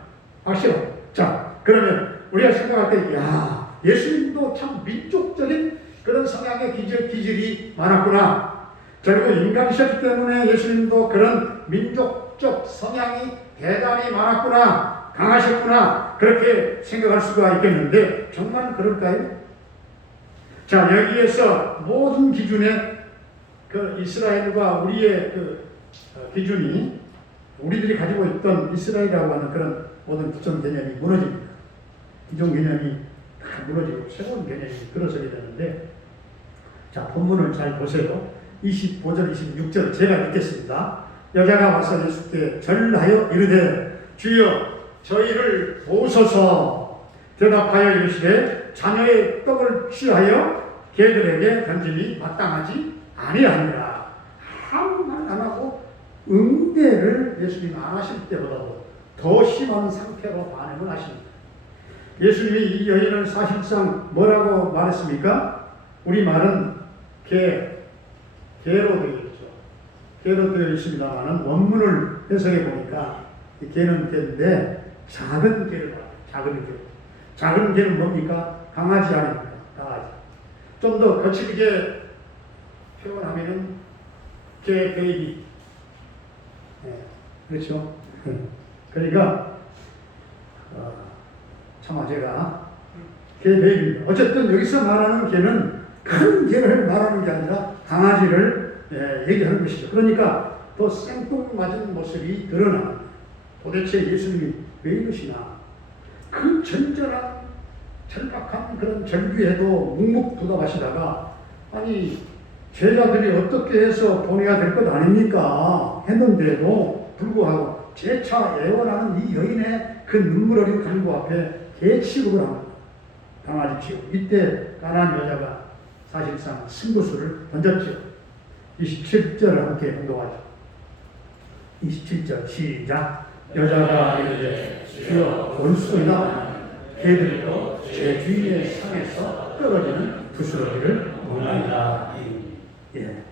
확실하죠. 자, 그러면 우리가 생각할 때, 야, 예수님도 참 민족적인 그런 성향의 기질이 많았구나. 결국 인간이셨기 때문에 예수님도 그런 민족적 성향이 대단히 많았구나, 강하셨구나, 그렇게 생각할 수가 있겠는데, 정말 그럴까요? 자, 여기에서 모든 기준에 그 이스라엘과 우리의 그 기준이, 우리들이 가지고 있던 이스라엘이라고 하는 그런 모든 기존 개념이 무너집니다. 기존 개념이 다 무너지고 새로운 개념이 들어서게 되는데, 자, 본문을 잘 보세요. 25절, 26절 제가 읽겠습니다. 여자가 와서 예수께 절하여 이르되 주여 저희를 보소서. 대답하여 이르시되 자녀의 떡을 취하여 개들에게 던짐이 마땅하지 아니하니라. 아무 말 안 하고 응대를 예수님 안 하실 때보다도 더 심한 상태로 반응을 하십니다. 예수님이 이 여인을 사실상 뭐라고 말했습니까? 우리 말은 개로 되어 있죠. 개로 되어 있습니다만은 원문을 해석해 보니까 이 개는 개인데 작은 개를 말해요. 작은 개. 작은 개는 뭡니까? 강아지 아닙니까? 강아지. 좀 더 거칠게 표현하면은 개 베이비. 네, 그렇죠. 그러니까 참아 제가 개 베이비입니다. 어쨌든 여기서 말하는 개는 큰 개를 말하는 게 아니라 강아지를 얘기하는 것이죠. 그러니까 더 생뚱맞은 모습이 드러납니다. 도대체 예수님이 왜 이러시나? 그 전전한 절박한 그런 절규에도 묵묵부답하시다가 아니 제자들이 어떻게 해서 보내야 될 것 아닙니까? 했는데도 불구하고 재차 애원하는 이 여인의 그 눈물 어린 간구 앞에 개 취급을 합니다. 강아지 취급. 이때 가난한 여자가 사실상 승부수를 던졌죠. 27절을 함께 공독하죠. 27절 시작. 여자가 이르되 주여 본소이다. 개들도 제 주인의 상에서 떨어지는 부스러기를 원하리라. 예,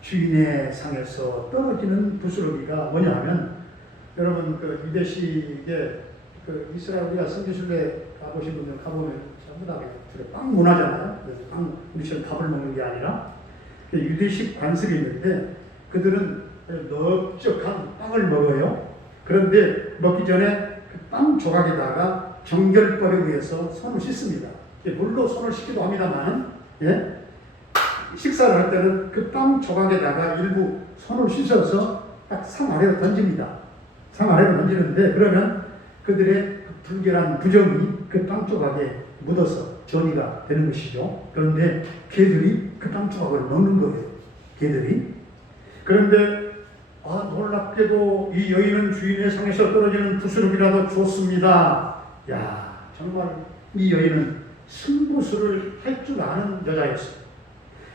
주인의 상에서 떨어지는 부스러기가 뭐냐면, 여러분 그 유대식의 그 이스라엘 우리가 성지순례 가보신 분들 가보면 전부 다 빵 문화잖아요. 빵 우리처럼 밥을 먹는 게 아니라 유대식 관습이 있는데 그들은 넓적한 빵을 먹어요. 그런데 먹기 전에 그 빵 조각에다가 정결법에 의해서 손을 씻습니다. 물로 손을 씻기도 합니다만, 예? 식사를 할 때는 그 빵 조각에다가 일부 손을 씻어서 딱 상 아래로 던집니다. 상 아래로 던지는데 그러면 그들의 그 불결한 부정이 그 빵 조각에 묻어서 전이가 되는 것이죠. 그런데 개들이 그 빵 조각을 먹는 거예요. 개들이. 그런데 놀랍게도 이 여인은 주인의 상에서 떨어지는 부스러기라도 주었습니다. 야, 정말 이 여인은 승부수를 할 줄 아는 여자였어요.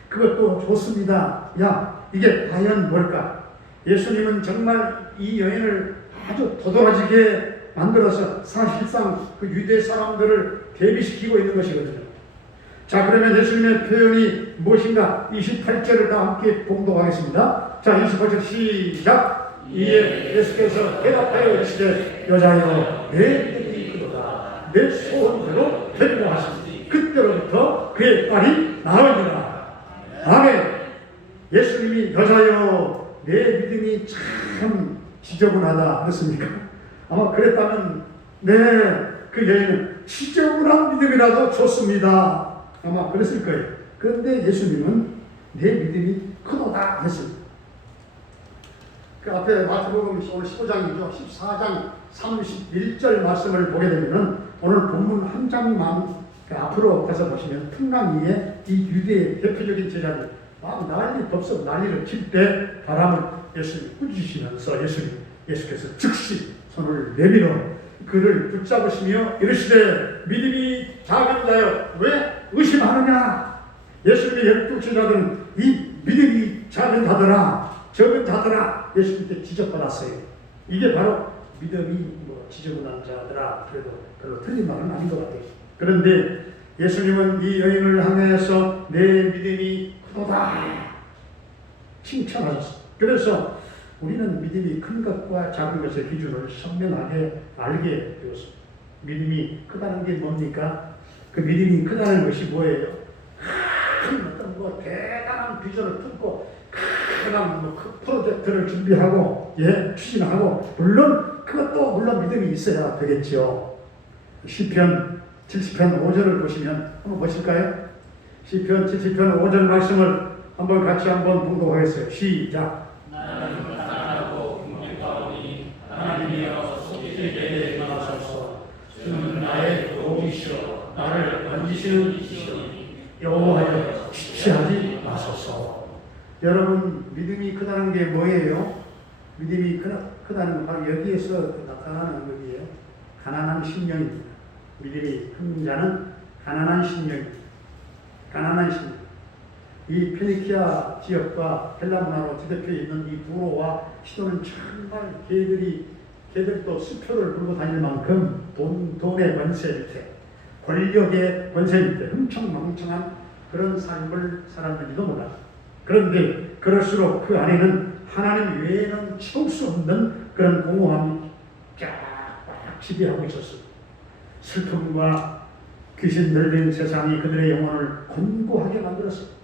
그것도 좋습니다. 야, 이게 과연 뭘까? 예수님은 정말 이 여인을 아주 도드라지게 만들어서 사실상 그 유대 사람들을 대비시키고 있는 것이거든요. 자, 그러면 예수님의 표현이 무엇인가? 28절을 다 함께 봉독하겠습니다. 자, 28절 시작. 이에 예수께서 대답하여 이르시되 여자여 내 믿음이 크도다. 내 소원대로 되리라 하시니 그때로부터 그의 딸이 나으니라. 아멘. 예수님이 여자여 내 믿음이 참 지저분하다 그랬습니까? 아마 그랬다면 네, 그 여인은 지저분한 믿음이라도 좋습니다. 아마 그랬을 거예요. 그런데 예수님은 내 믿음이 크도다 했습니다. 그 앞에 마태복음 오늘 15장이죠. 14장 31절 말씀을 보게 되면 오늘 본문 한 장만 그 앞으로 가서 보시면 풍랑 위에 이 유대의 대표적인 제자들 막 난리 덥석 난리를 칠 때 바람을 예수님이 꾸짖으시면서 예수께서 즉시 손을 내밀어 그를 붙잡으시며 이르시되 믿음이 작은 자여 왜 의심하느냐. 예수님의 12제자들은 이 믿음이 작은 자들아 적은 자들아 예수님께 지적받았어요. 이게 바로 믿음이 지저분한 자들아. 그래도 별로 틀린 말은 아닌 것 같아요. 그런데 예수님은 이 여인을 향해서 내 믿음이 크도다 칭찬하셨어요. 그래서 우리는 믿음이 큰 것과 작은 것의 기준을 선명하게 알게 되었습니다. 믿음이 크다는 게 뭡니까? 그 믿음이 크다는 것이 뭐예요? 큰 어떤 대단한 비전을 품고 큰 프로젝트를 준비하고 추진하고 물론 그것도 물론 믿음이 있어야 되겠죠. 시편 70편 5절을 보시면 한번 보실까요? 시편 70편 5절 말씀을 한번 같이 한번 봉독하겠어요. 시작. 나는 가난하고 궁핍하오니 하나님이여 속히 임하소서. 주는 나의 도움이시여 나를 건지시는 이시오니 여호와여 취하지 마소서. 여러분 믿음이 크다는 게 뭐예요? 믿음이 크다는 건 바로 여기에서 나타나는 것이에요. 가난한 심령입니다. 믿음이 큰 자는 가난한 심령입니다. 가난한 심령. 이 페니키아 지역과 헬라 문화로 뒤덮여 있는 이 두로와 시도는 정말 걔들이 또 수표를 불고 다닐 만큼 돈의 권세 밑에 권력의 권세 밑에 흥청망청한 그런 삶을 살았는지도 몰라요. 그런데 그럴수록 그 안에는 하나님 외에는 채울 수 없는 그런 공허함이 쫙 지배하고 있었습니다. 슬픔과 귀신 들린 세상이 그들의 영혼을 곤고하게 만들었습니다.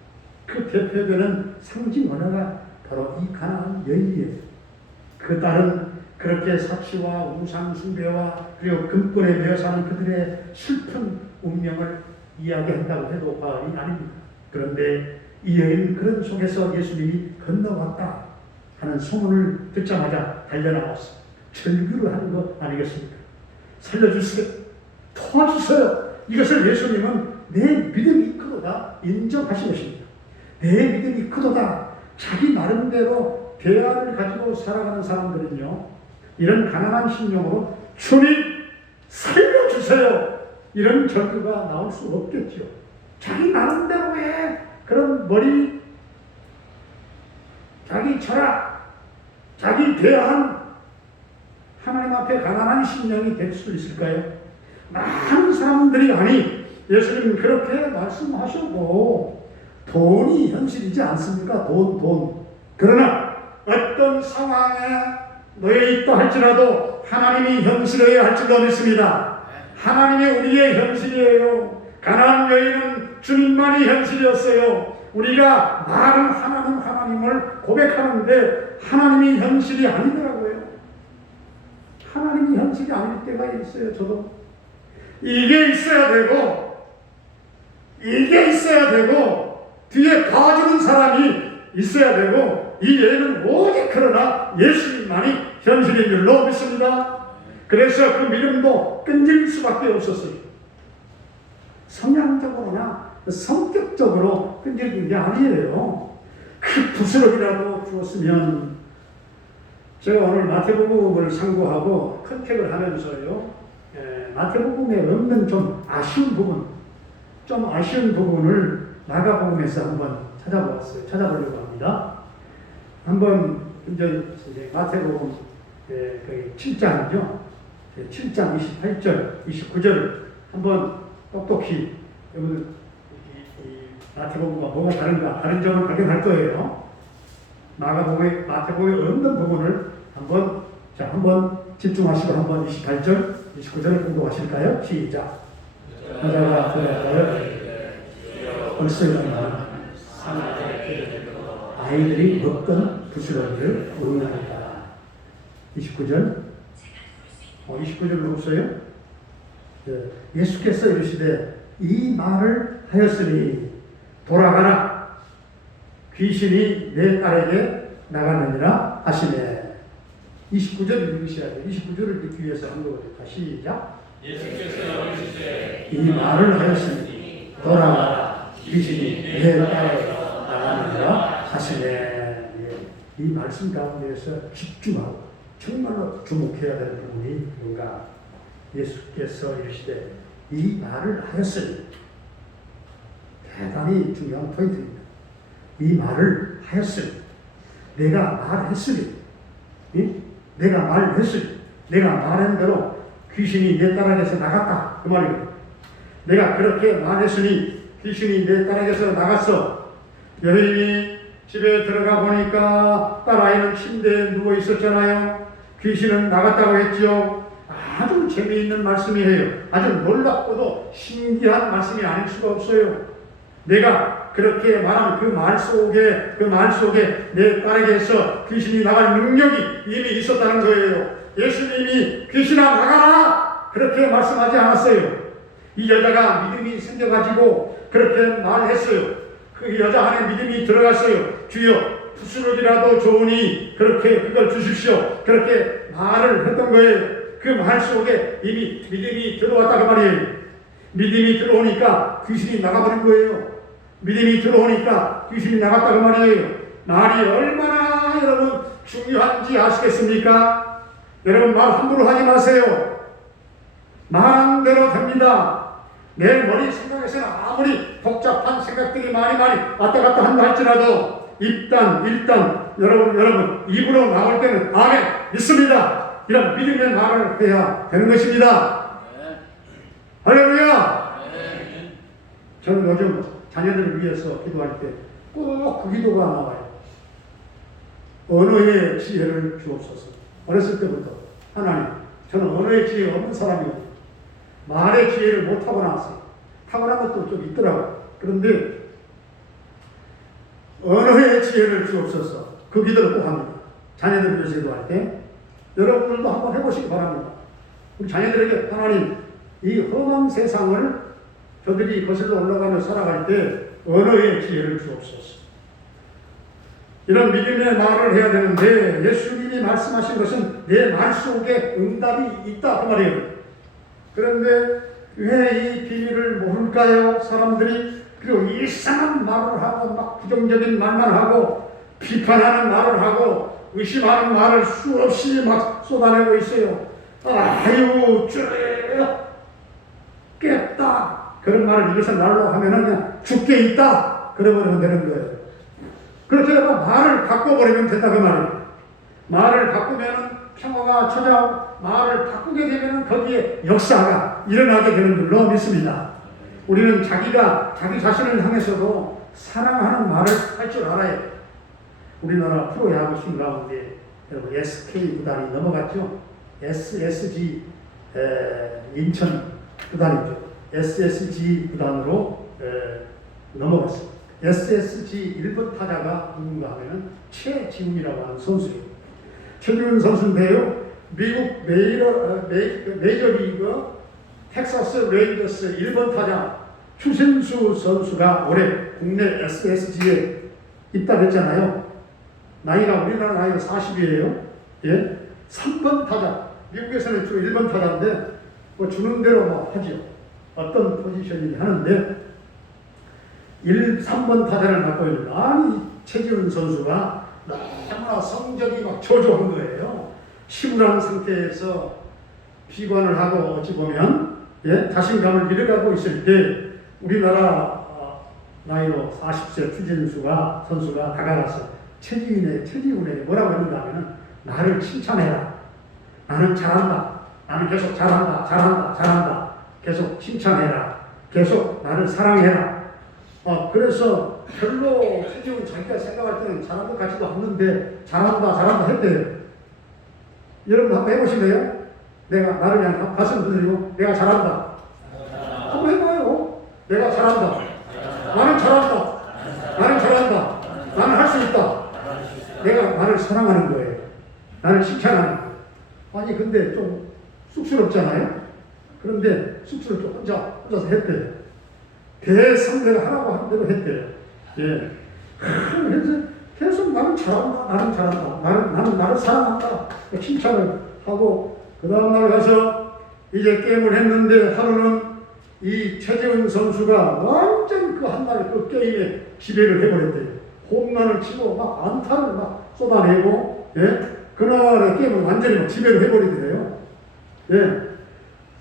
그 대표되는 상징 언어가 바로 이 가나안 여인이에요. 그 딸은 그렇게 사치와 우상 숭배와 그리고 금권에 매여 사는 그들의 슬픈 운명을 이야기한다고 해도 과언이 아닙니다. 그런데 이 여인은 그런 속에서 예수님이 건너왔다 하는 소문을 듣자마자 달려나왔어. 절규를 하는 것 아니겠습니까? 살려주세요. 도와주세요. 이것을 예수님은 내 믿음이 크도다 인정하신 것입니다. 내 믿음이 크도다. 자기 나름대로 대안을 가지고 살아가는 사람들은요, 이런 가난한 심령으로 주님 살려주세요. 이런 절규가 나올 수 없겠죠. 자기 나름대로의 그런 머리, 자기 철학, 자기 대안, 하나님 앞에 가난한 심령이 될 수 있을까요? 많은 사람들이 아니 예수님은 그렇게 말씀하셔도 돈이 현실이지 않습니까? 돈. 그러나 어떤 상황에 놓여 있다 할지라도 하나님이 현실이어야 할 줄로 믿습니다. 하나님이 우리의 현실이에요. 가나안 여인은 주님만이 현실이었어요. 우리가 말은 하나님을 고백하는데 하나님이 현실이 아니더라고요. 하나님이 현실이 아닐 때가 있어요. 저도 이게 있어야 되고 뒤에 봐주는 사람이 있어야 되고 이 예는 오직 그러나 예수님만이 현실인 줄로 믿습니다. 그래서 그 믿음도 끈질길 수밖에 없었어요. 성향적으로나 성격적으로 끈질긴 게 아니에요. 그 부스러기라도 주었으면. 제가 오늘 마태복음을 상고하고 컨택을 하면서요, 마태복음에 없는 좀 아쉬운 부분을 마가복음에서 한번 찾아보려고 합니다. 한번 이제 마태복음 7장이죠. 7장 28절, 29절 한번 똑똑히 여러분 마태복음과 뭐가 다른가 다른 점을 발견할 거예요. 마태복음에 없는 부분을 한번 집중하시고 한번 28절, 29절을 공부하실까요? 시작. 여자가 돌아가요. 얼싸이나 아이들이 먹던 부스러기를 응원한다. 29절 29절로 없어요? 예수께서 이르시되 이 말을 하였으니 돌아가라 귀신이 내 딸에게 나갔느니라 하시네. 29절을 읽으셔야 돼요. 29절을 듣기 위해서 한 거거든요. 다시 시작. 예수께서 이르시되 이 말을 하였으니 돌아가라 귀신이 내 딸에게 나갔느니라 하시네. 예. 이 말씀 가운데에서 집중하고 정말로 주목해야 되는 부분이 뭔가. 예수께서 이르시되 이 말을 하였으니 대단히 중요한 포인트입니다. 이 말을 하였으니 내가 말했으니 내가 말했으니 내가 말한 대로 귀신이 내 딸에게서 나갔다 그 말입니다. 내가 그렇게 말했으니 귀신이 내 딸에게서 나갔어. 여인이 집에 들어가 보니까 딸아이는 침대에 누워 있었잖아요. 귀신은 나갔다고 했지요. 아주 재미있는 말씀이에요. 아주 놀랍고도 신기한 말씀이 아닐 수가 없어요. 내가 그렇게 말한 그 말 속에 내 딸에게서 귀신이 나갈 능력이 이미 있었다는 거예요. 예수님이 귀신아 나가라! 그렇게 말씀하지 않았어요. 이 여자가 믿음이 생겨가지고 그렇게 말했어요. 그 여자 안에 믿음이 들어갔어요. 주여 부스러기라도 좋으니 그렇게 그걸 주십시오. 그렇게 말을 했던 거예요. 그 말 속에 이미 믿음이 들어왔다 그 말이에요. 믿음이 들어오니까 귀신이 나가버린 거예요. 믿음이 들어오니까 귀신이 나갔다 그 말이에요. 말이 얼마나 여러분 중요한지 아시겠습니까? 여러분 말 함부로 하지 마세요. 말한 대로 됩니다. 내 머리 생각에서는 아무리 복잡한 생각들이 많이 왔다 갔다 한다 할지라도 일단 여러분 입으로 나올 때는 아멘 믿습니다. 이런 믿음의 말을 해야 되는 것입니다. 할렐루야! 저는 요즘 자녀들을 위해서 기도할 때 꼭 그 기도가 나와요. 언어의 지혜를 주옵소서. 어렸을 때부터 하나님, 저는 언어의 지혜 없는 사람이고 말의 지혜를 못 타고났어요. 타고난 것도 좀 있더라고요. 그런데 언어의 지혜를 주옵소서. 그 기도를 꼭 합니다. 자녀들을 위해서 기도할 때 여러분들도 한번 해보시기 바랍니다. 우리 자녀들에게 하나님, 이 험한 세상을 저들이 거슬러 올라가며 살아갈 때 언어의 지혜를 주옵소서. 이런 믿음의 말을 해야 되는데 예수님이 말씀하신 것은 내 말 속에 응답이 있다 그 말이에요. 그런데 왜 이 비밀을 모를까요? 사람들이 그리고 이상한 말을 하고 막 부정적인 말만 하고 비판하는 말을 하고 의심하는 말을 수없이 막 쏟아내고 있어요. 아유, 죽겠다. 그런 말을 입에서 날로 하면은 그냥 죽게 있다. 그래버리면 되는 거예요. 그렇게 말을 바꿔버리면 된다. 그 말이에요. 말을 바꾸면은 평화가 찾아오고 말을 바꾸게 되면은 거기에 역사가 일어나게 되는 줄로 믿습니다. 우리는 자기 자신을 향해서도 사랑하는 말을 할 줄 알아야 돼요. 우리나라 프로야구 팀 가운데 여러분 SK 구단이 넘어갔죠. SSG 인천 구단이죠. SSG 구단으로 넘어갔습니다. SSG 1번 타자가 누군가 하면은 최지훈이라고 하는 선수예요. 최지훈 선수인데요. 미국 메이저리그 텍사스 레인저스 1번 타자 추신수 선수가 올해 국내 SSG에 입단했잖아요. 나이가 우리나라 나이가 40이에요. 예? 3번 타자. 미국에서는 주 1번 타자인데 뭐 주는 대로 뭐 하죠. 어떤 포지션이긴 하는데 3번 타자를 맡고 있는 아니 최지훈 선수가 너무나 성적이 막 저조한 거예요. 시무한 상태에서 비관을 하고 어찌 보면 자신감을 잃어가고 있을 때 우리나라 나이로 40세 추진수가 선수가 다가가서 최지훈에게 뭐라고 했는가 하면 나를 칭찬해라. 나는 잘한다. 나는 계속 잘한다. 계속 칭찬해라. 계속 나를 사랑해라. 그래서 별로 최지훈 자기가 생각할 때는 잘한 것 같지도 않는데 잘한다 했대요. 여러분 한번 해보실래요? 내가 나를 향해 가슴 두드리고 내가 잘한다. 한번 해봐요. 내가 잘한다. 나는 잘한다. 나는 잘한다. 나는 할 수 있다. 내가 나를 사랑하는 거예요. 나를 칭찬하는 거예요. 아니 근데 좀 쑥스럽잖아요. 그런데 쑥스럽게 혼자서 했대요. 대상대가 하라고 한 대로 했대요. 예. 그래서 계속 나는 잘한다. 나는 나를 사랑한다. 칭찬을 하고 그 다음날 가서 이제 게임을 했는데 하루는 이 최재훈 선수가 완전 그 한날 그 게임에 지배를 해버렸대요. 홈런을 치고 막 안타를 막 쏟아내고, 예? 그날의 게임을 완전히 막 지배를 해버리더래요. 예.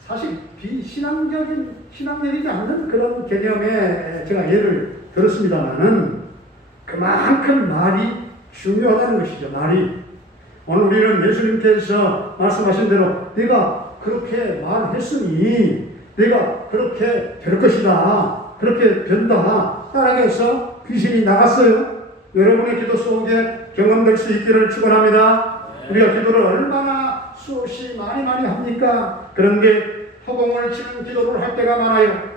사실 신앙적이지 않는 그런 개념에 제가 예를 들었습니다만은 그만큼 말이 중요하다는 것이죠. 말이. 오늘 우리는 예수님께서 말씀하신 대로 내가 그렇게 말했으니 내가 그렇게 될 것이다. 그렇게 된다. 따라해서 귀신이 나갔어요. 여러분의 기도 속에 경험될 수 있기를 축원합니다. 우리가 기도를 얼마나 수없이 많이 합니까? 그런데 허공을 치는 기도를 할 때가 많아요.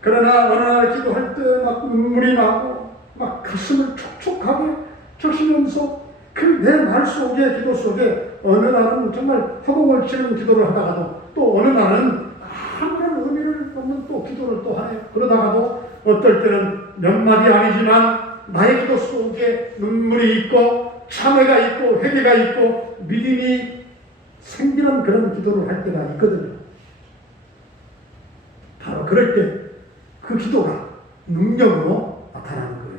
그러나 어느 날 기도할 때 막 눈물이 나고 막 가슴을 촉촉하게 적시면서 그 내 말 속에 기도 속에 어느 날은 정말 허공을 치는 기도를 하다가도 또 어느 날은 아무런 의미를 없는 또 기도를 또 하네요. 그러다가도 어떨 때는 몇 마디 아니지만 나의 기도 속에 눈물이 있고 참회가 있고 회개가 있고 믿음이 생기는 그런 기도를 할 때가 있거든요. 바로 그럴 때 그 기도가 능력으로 나타나는 거예요.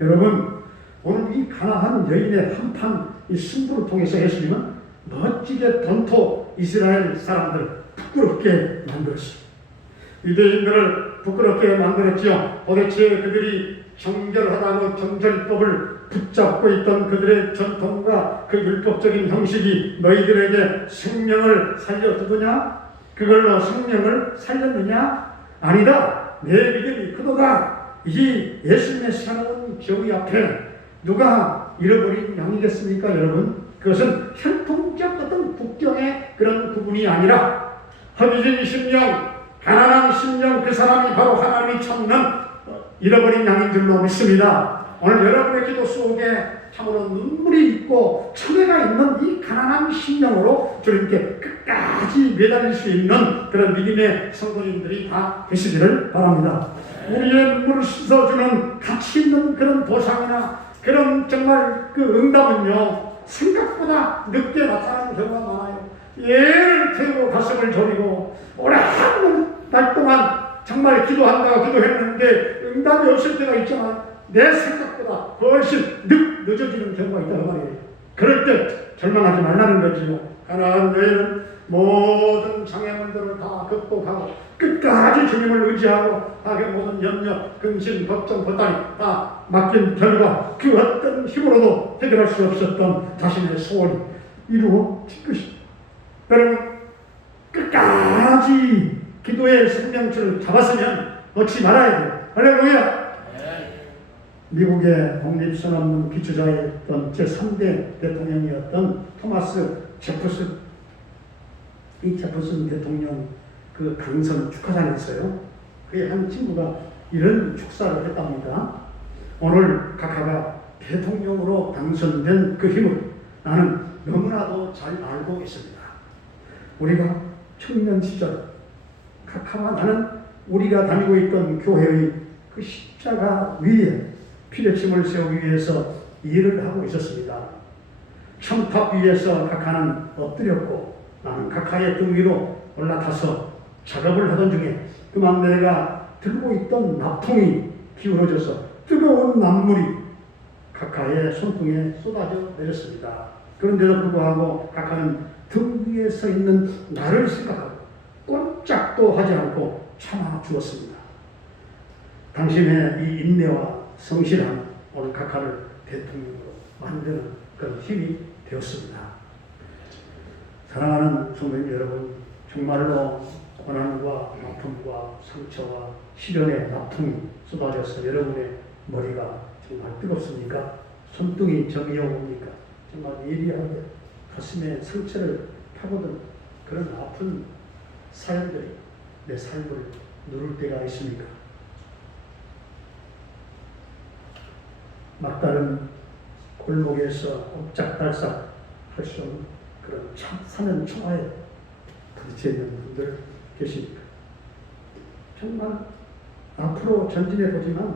여러분, 오늘 이 가나안 여인의 한판 이 승부를 통해서 예수님은 멋지게 본토 이스라엘 사람들 부끄럽게 만들었어요. 유대인들을 부끄럽게 만들었지요. 도대체 그들이 정결하다고 정결법을 붙잡고 있던 그들의 전통과 그 율법적인 형식이 너희들에게 생명을 살려두느냐? 그걸로 생명을 살렸느냐? 아니다. 내 믿음이 크도다. 이 예수님의 새로운 교회 앞에 누가 잃어버린 양이겠습니까, 여러분? 그것은 혈통적 어떤 국경의 그런 부분이 아니라 허비진 심령, 가난한 심령, 그 사람이 바로 하나님이 찾는 잃어버린 양인 줄로 믿습니다. 오늘 여러분의 기도 속에 참으로 눈물이 있고 참회가 있는 이 가난한 심령으로 주님께 끝까지 매달릴 수 있는 그런 믿음의 성도님들이 다 되시기를 바랍니다. 우리의 눈물을 씻어주는 가치 있는 그런 보상이나 그런 정말 그 응답은요 생각보다 늦게 나타나는 경우가 많아요. 예를 태우고 가슴을 졸이고 오랜 날 동안 정말 기도한다고 기도했는데 응답이 없을 때가 있지만 내 생각보다 훨씬 늦어지는 경우가 있다고 말이에요. 그럴 때 절망하지 말라는 거지요. 가나안 여인은 모든 장애물들을 다 극복하고 끝까지 주님을 의지하고 악의 모든 염려, 근심, 걱정, 고단이 다 맡긴 결과 그 어떤 힘으로도 해결할 수 없었던 자신의 소원이 이루어진 것입니다. 여러분, 끝까지 기도의 생명줄을 잡았으면 놓지 말아야 돼요. 할렐루야! 미국의 독립선언문 기초자였던 제3대 대통령이었던 토마스 제퍼슨, 이 제퍼슨 대통령 그 당선 축하장에서요, 그의 한 친구가 이런 축사를 했답니다. 오늘 카카가 대통령으로 당선된 그 힘을 나는 너무나도 잘 알고 있습니다. 우리가 청년 시절 카카와 나는 우리가 다니고 있던 교회의 그 십자가 위에 피뢰침을 세우기 위해서 일을 하고 있었습니다. 첨탑 위에서 카카는 엎드렸고 나는 카카의 등 위로 올라타서 작업을 하던 중에 그만 내가 들고 있던 납통이 기울어져서 뜨거운 남물이 카카의 손등에 쏟아져 내렸습니다. 그런데도 불구하고 카카는 등 위에 서 있는 나를 생각하고 꼼짝도 하지 않고 참아 주었습니다. 당신의 이 인내와 성실함 오늘 카카를 대통령으로 만드는 그런 힘이 되었습니다. 사랑하는 성도님 여러분, 정말로 고난과 아픔과 상처와 시련의 납품이 쏟아져서 여러분의 머리가 정말 뜨겁습니까? 손등이 저기어 옵니까? 정말 예리하게 가슴에 상처를 파고든 그런 아픈 사연들이 내 삶을 누를 때가 있습니까? 막다른 골목에서 옴짝달싹 할 수 없는 그런 사면 초하에 부딪혀 있는 분들 계십니까? 정말 앞으로 전진해 보지만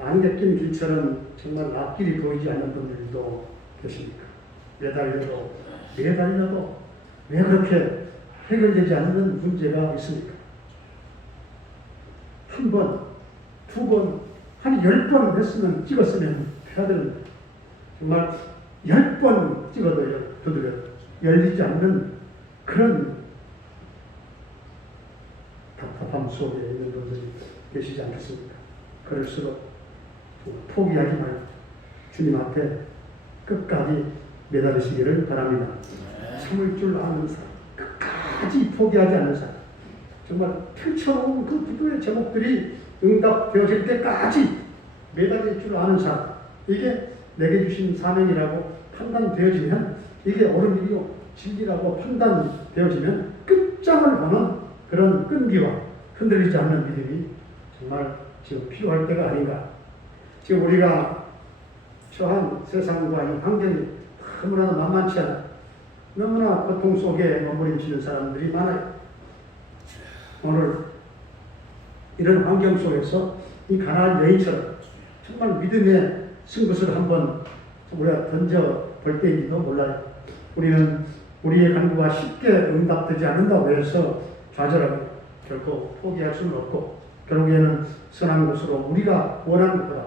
안개 낀 길처럼 정말 앞길이 보이지 않는 분들도 계십니까? 매달려도 왜 그렇게 해결되지 않는 문제가 있습니까? 한 번, 두 번, 한 10번 했으면 찍었으면 해야 되는데 정말 10번 찍어도 두드려 열리지 않는 그런 답답함 속에 있는 분들이 계시지 않겠습니까? 그럴수록 포기하지 말고 주님 앞에 끝까지 매달리시기를 바랍니다. 참을 줄 아는 사람, 끝까지 포기하지 않는 사람, 정말 펼쳐놓은 그 기도의 제목들이 응답되어질 때까지 매달릴 줄 아는 사람, 이게 내게 주신 사명이라고 판단되어지면, 이게 옳은 일이요 진리라고 판단되어지면 끝장을 보는 그런 끈기와 흔들리지 않는 믿음이 정말 지금 필요할 때가 아닌가. 지금 우리가 처한 세상과 이 환경이 너무나 만만치 않아, 너무나 고통 속에 머무르는 사람들이 많아요. 오늘 이런 환경 속에서 이 가나안 여인처럼 정말 믿음의 승부수를 한번 우리가 던져 볼 때인지도 몰라요. 우리는 우리의 간구가 쉽게 응답되지 않는다고 해서 좌절하고 결코 포기할 수는 없고, 결국에는 선한 것으로 우리가 원하는 것보다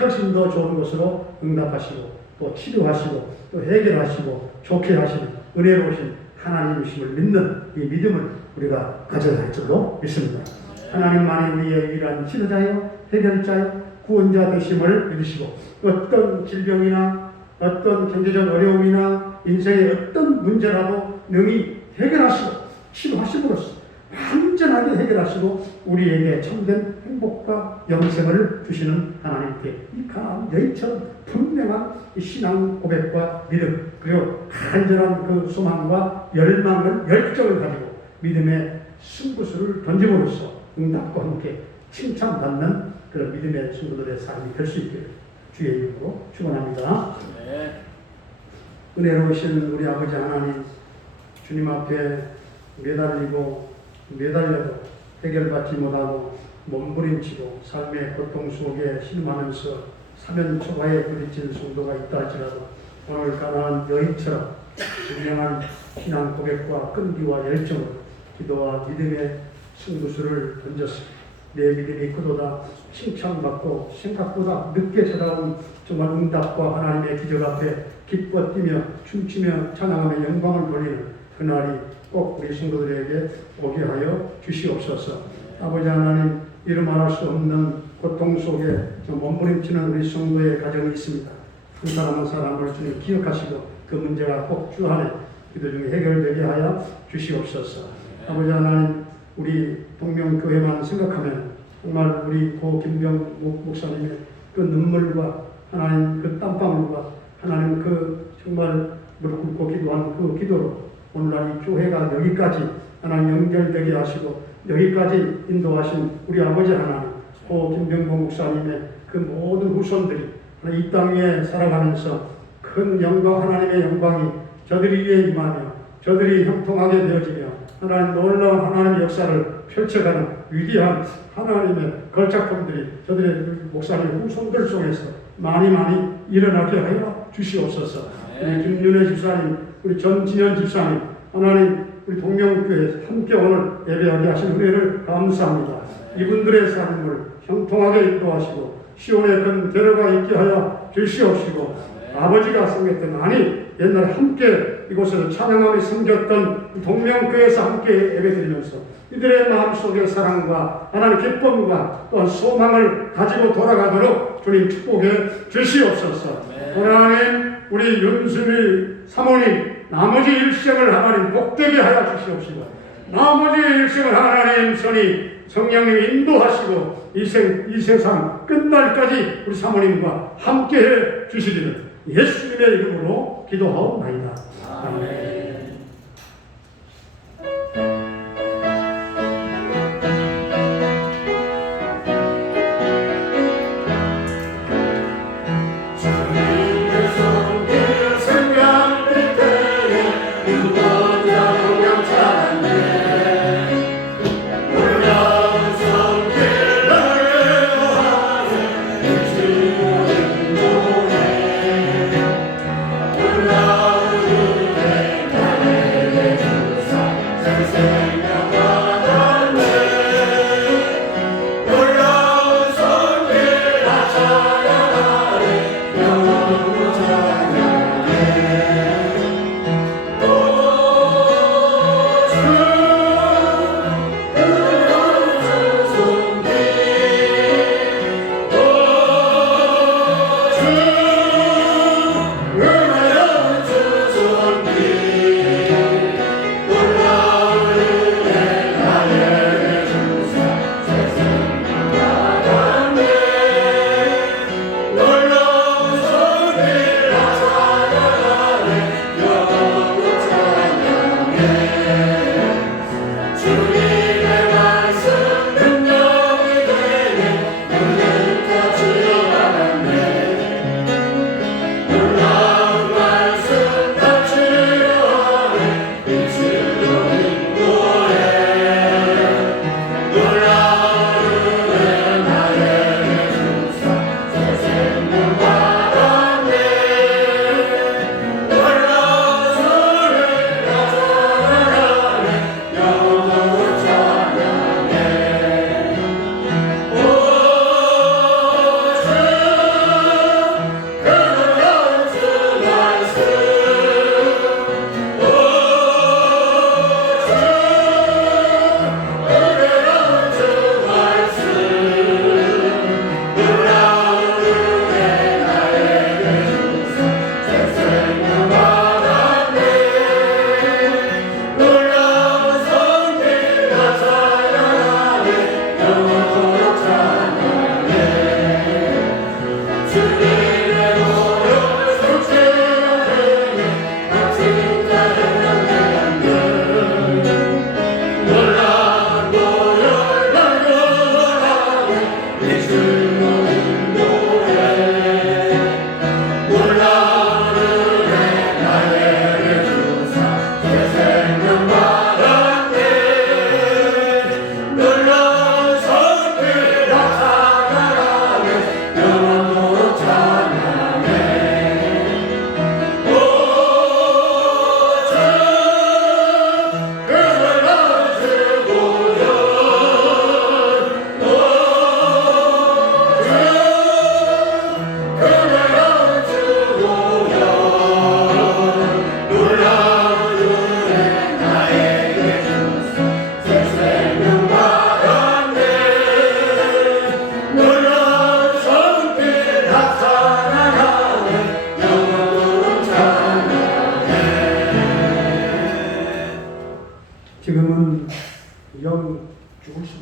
훨씬 더 좋은 것으로 응답하시고 또 치료하시고 또 해결하시고 좋게 하시는 은혜로우신 하나님이심을 믿는 이 믿음을 우리가 가져야 할 줄로 믿습니다. 하나님만이 우리의 유일한 치료자요 해결자요 구원자 되심을 믿으시고, 어떤 질병이나 어떤 경제적 어려움이나 인생의 어떤 문제라도 능히 해결하시고 치료하심으로써 완전하게 해결하시고 우리에게 참된 행복과 영생을 주시는 하나님께 이 가나안 여인처럼 분명한 이 신앙 고백과 믿음, 그리고 간절한 그 소망과 열망을, 열정을 가지고 믿음의 승부수를 던짐으로써 응답과 함께 칭찬받는 그런 믿음의 친구들의 삶이 될 수 있기를 주의 이름으로 축원합니다. 은혜로우신 우리 아버지 하나님, 주님 앞에 매달려도 해결받지 못하고 몸부림치고 삶의 고통 속에 신음하면서 사면초가에 부딪힌 성도가 있다 할지라도 오늘 가나안 여인처럼 분명한 신앙 고백과 끈기와 열정으로 기도와 믿음의 승부수를 던졌습니다. 내 믿음이 크도다 칭찬받고 생각보다 늦게 찾아온 정말 응답과 하나님의 기적 앞에 기뻐 뛰며 춤추며 찬양하며 영광을 돌리는 그날이 꼭 우리 성도들에게 오게 하여 주시옵소서. 아버지 하나님, 이루말할 수 없는 고통 속에 몸부림치는 우리 성도의 가정이 있습니다. 한 사람 한 사람을 주님 기억하시고 그 문제가 꼭 주 안에 기도 중에 해결되게 하여 주시옵소서. 아버지 하나님, 우리 동명교회만 생각하면 정말 우리 고 김병 목사님의 그 눈물과 하나님 그 땀방울과 하나님 그 정말 무릎 꿇고 기도한 그 기도로 오늘날 이 교회가 여기까지 하나님 연결되게 하시고 여기까지 인도하신 우리 아버지 하나님, 고 김병봉 목사님의 그 모든 후손들이 이 땅에 살아가면서 큰 영광, 하나님의 영광이 저들이 위에 임하며 저들이 형통하게 되어지며 하나님 놀라운 하나님의 역사를 펼쳐가는 위대한 하나님의 걸작품들이 저들의 목사님 후손들 속에서 많이 일어나게 하여 주시옵소서. 우리 김윤혜 집사님, 우리 전진현 집사님, 하나님 우리 동명교회 함께 오늘 예배하게 하신 은혜를 감사합니다. 이분들의 삶을 형통하게 인도하시고 시온의 큰 데려가 있게 하여 주시옵시고, 아버지가 섬겼던 아니 옛날에 함께 이곳에서 찬양하며 섬겼던 동명교회에서 함께 예배드리면서 이들의 마음속의 사랑과 하나님 기쁨과 또한 소망을 가지고 돌아가도록 주님 축복해 주시옵소서. 하나님, 우리 윤수미 사모님 나머지 일생을 하나님 복되게 하여 주시옵시고, 나머지 일생을 하나님 선이 성령님이 인도하시고 이 세상 끝날까지 우리 사모님과 함께해 주시기를 예수님의 이름으로 기도하옵나이다. 아멘.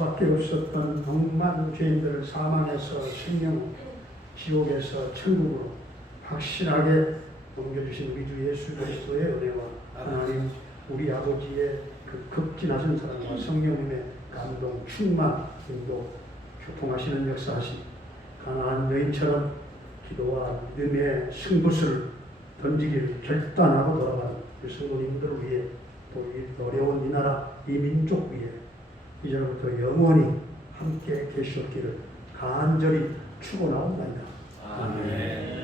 수밖에 없었던 억만 죄인들을 사망에서 생명, 지옥에서 천국으로 확실하게 옮겨주신 우리 주 예수 그리스도의 은혜와 하나님 우리 아버지의 그 극진하신 사랑과 성령님의 감동, 충만, 인도, 교통하시는 역사하심, 가나안 여인처럼 기도와 믿음의 승부수를 던지기를 결단하고 돌아가는 그 성도님들을 위해 또 이 어려운 이 나라, 이 민족 위해 이제부터 영원히 함께 계시옵기를 간절히 축원하옵나이다. 아멘.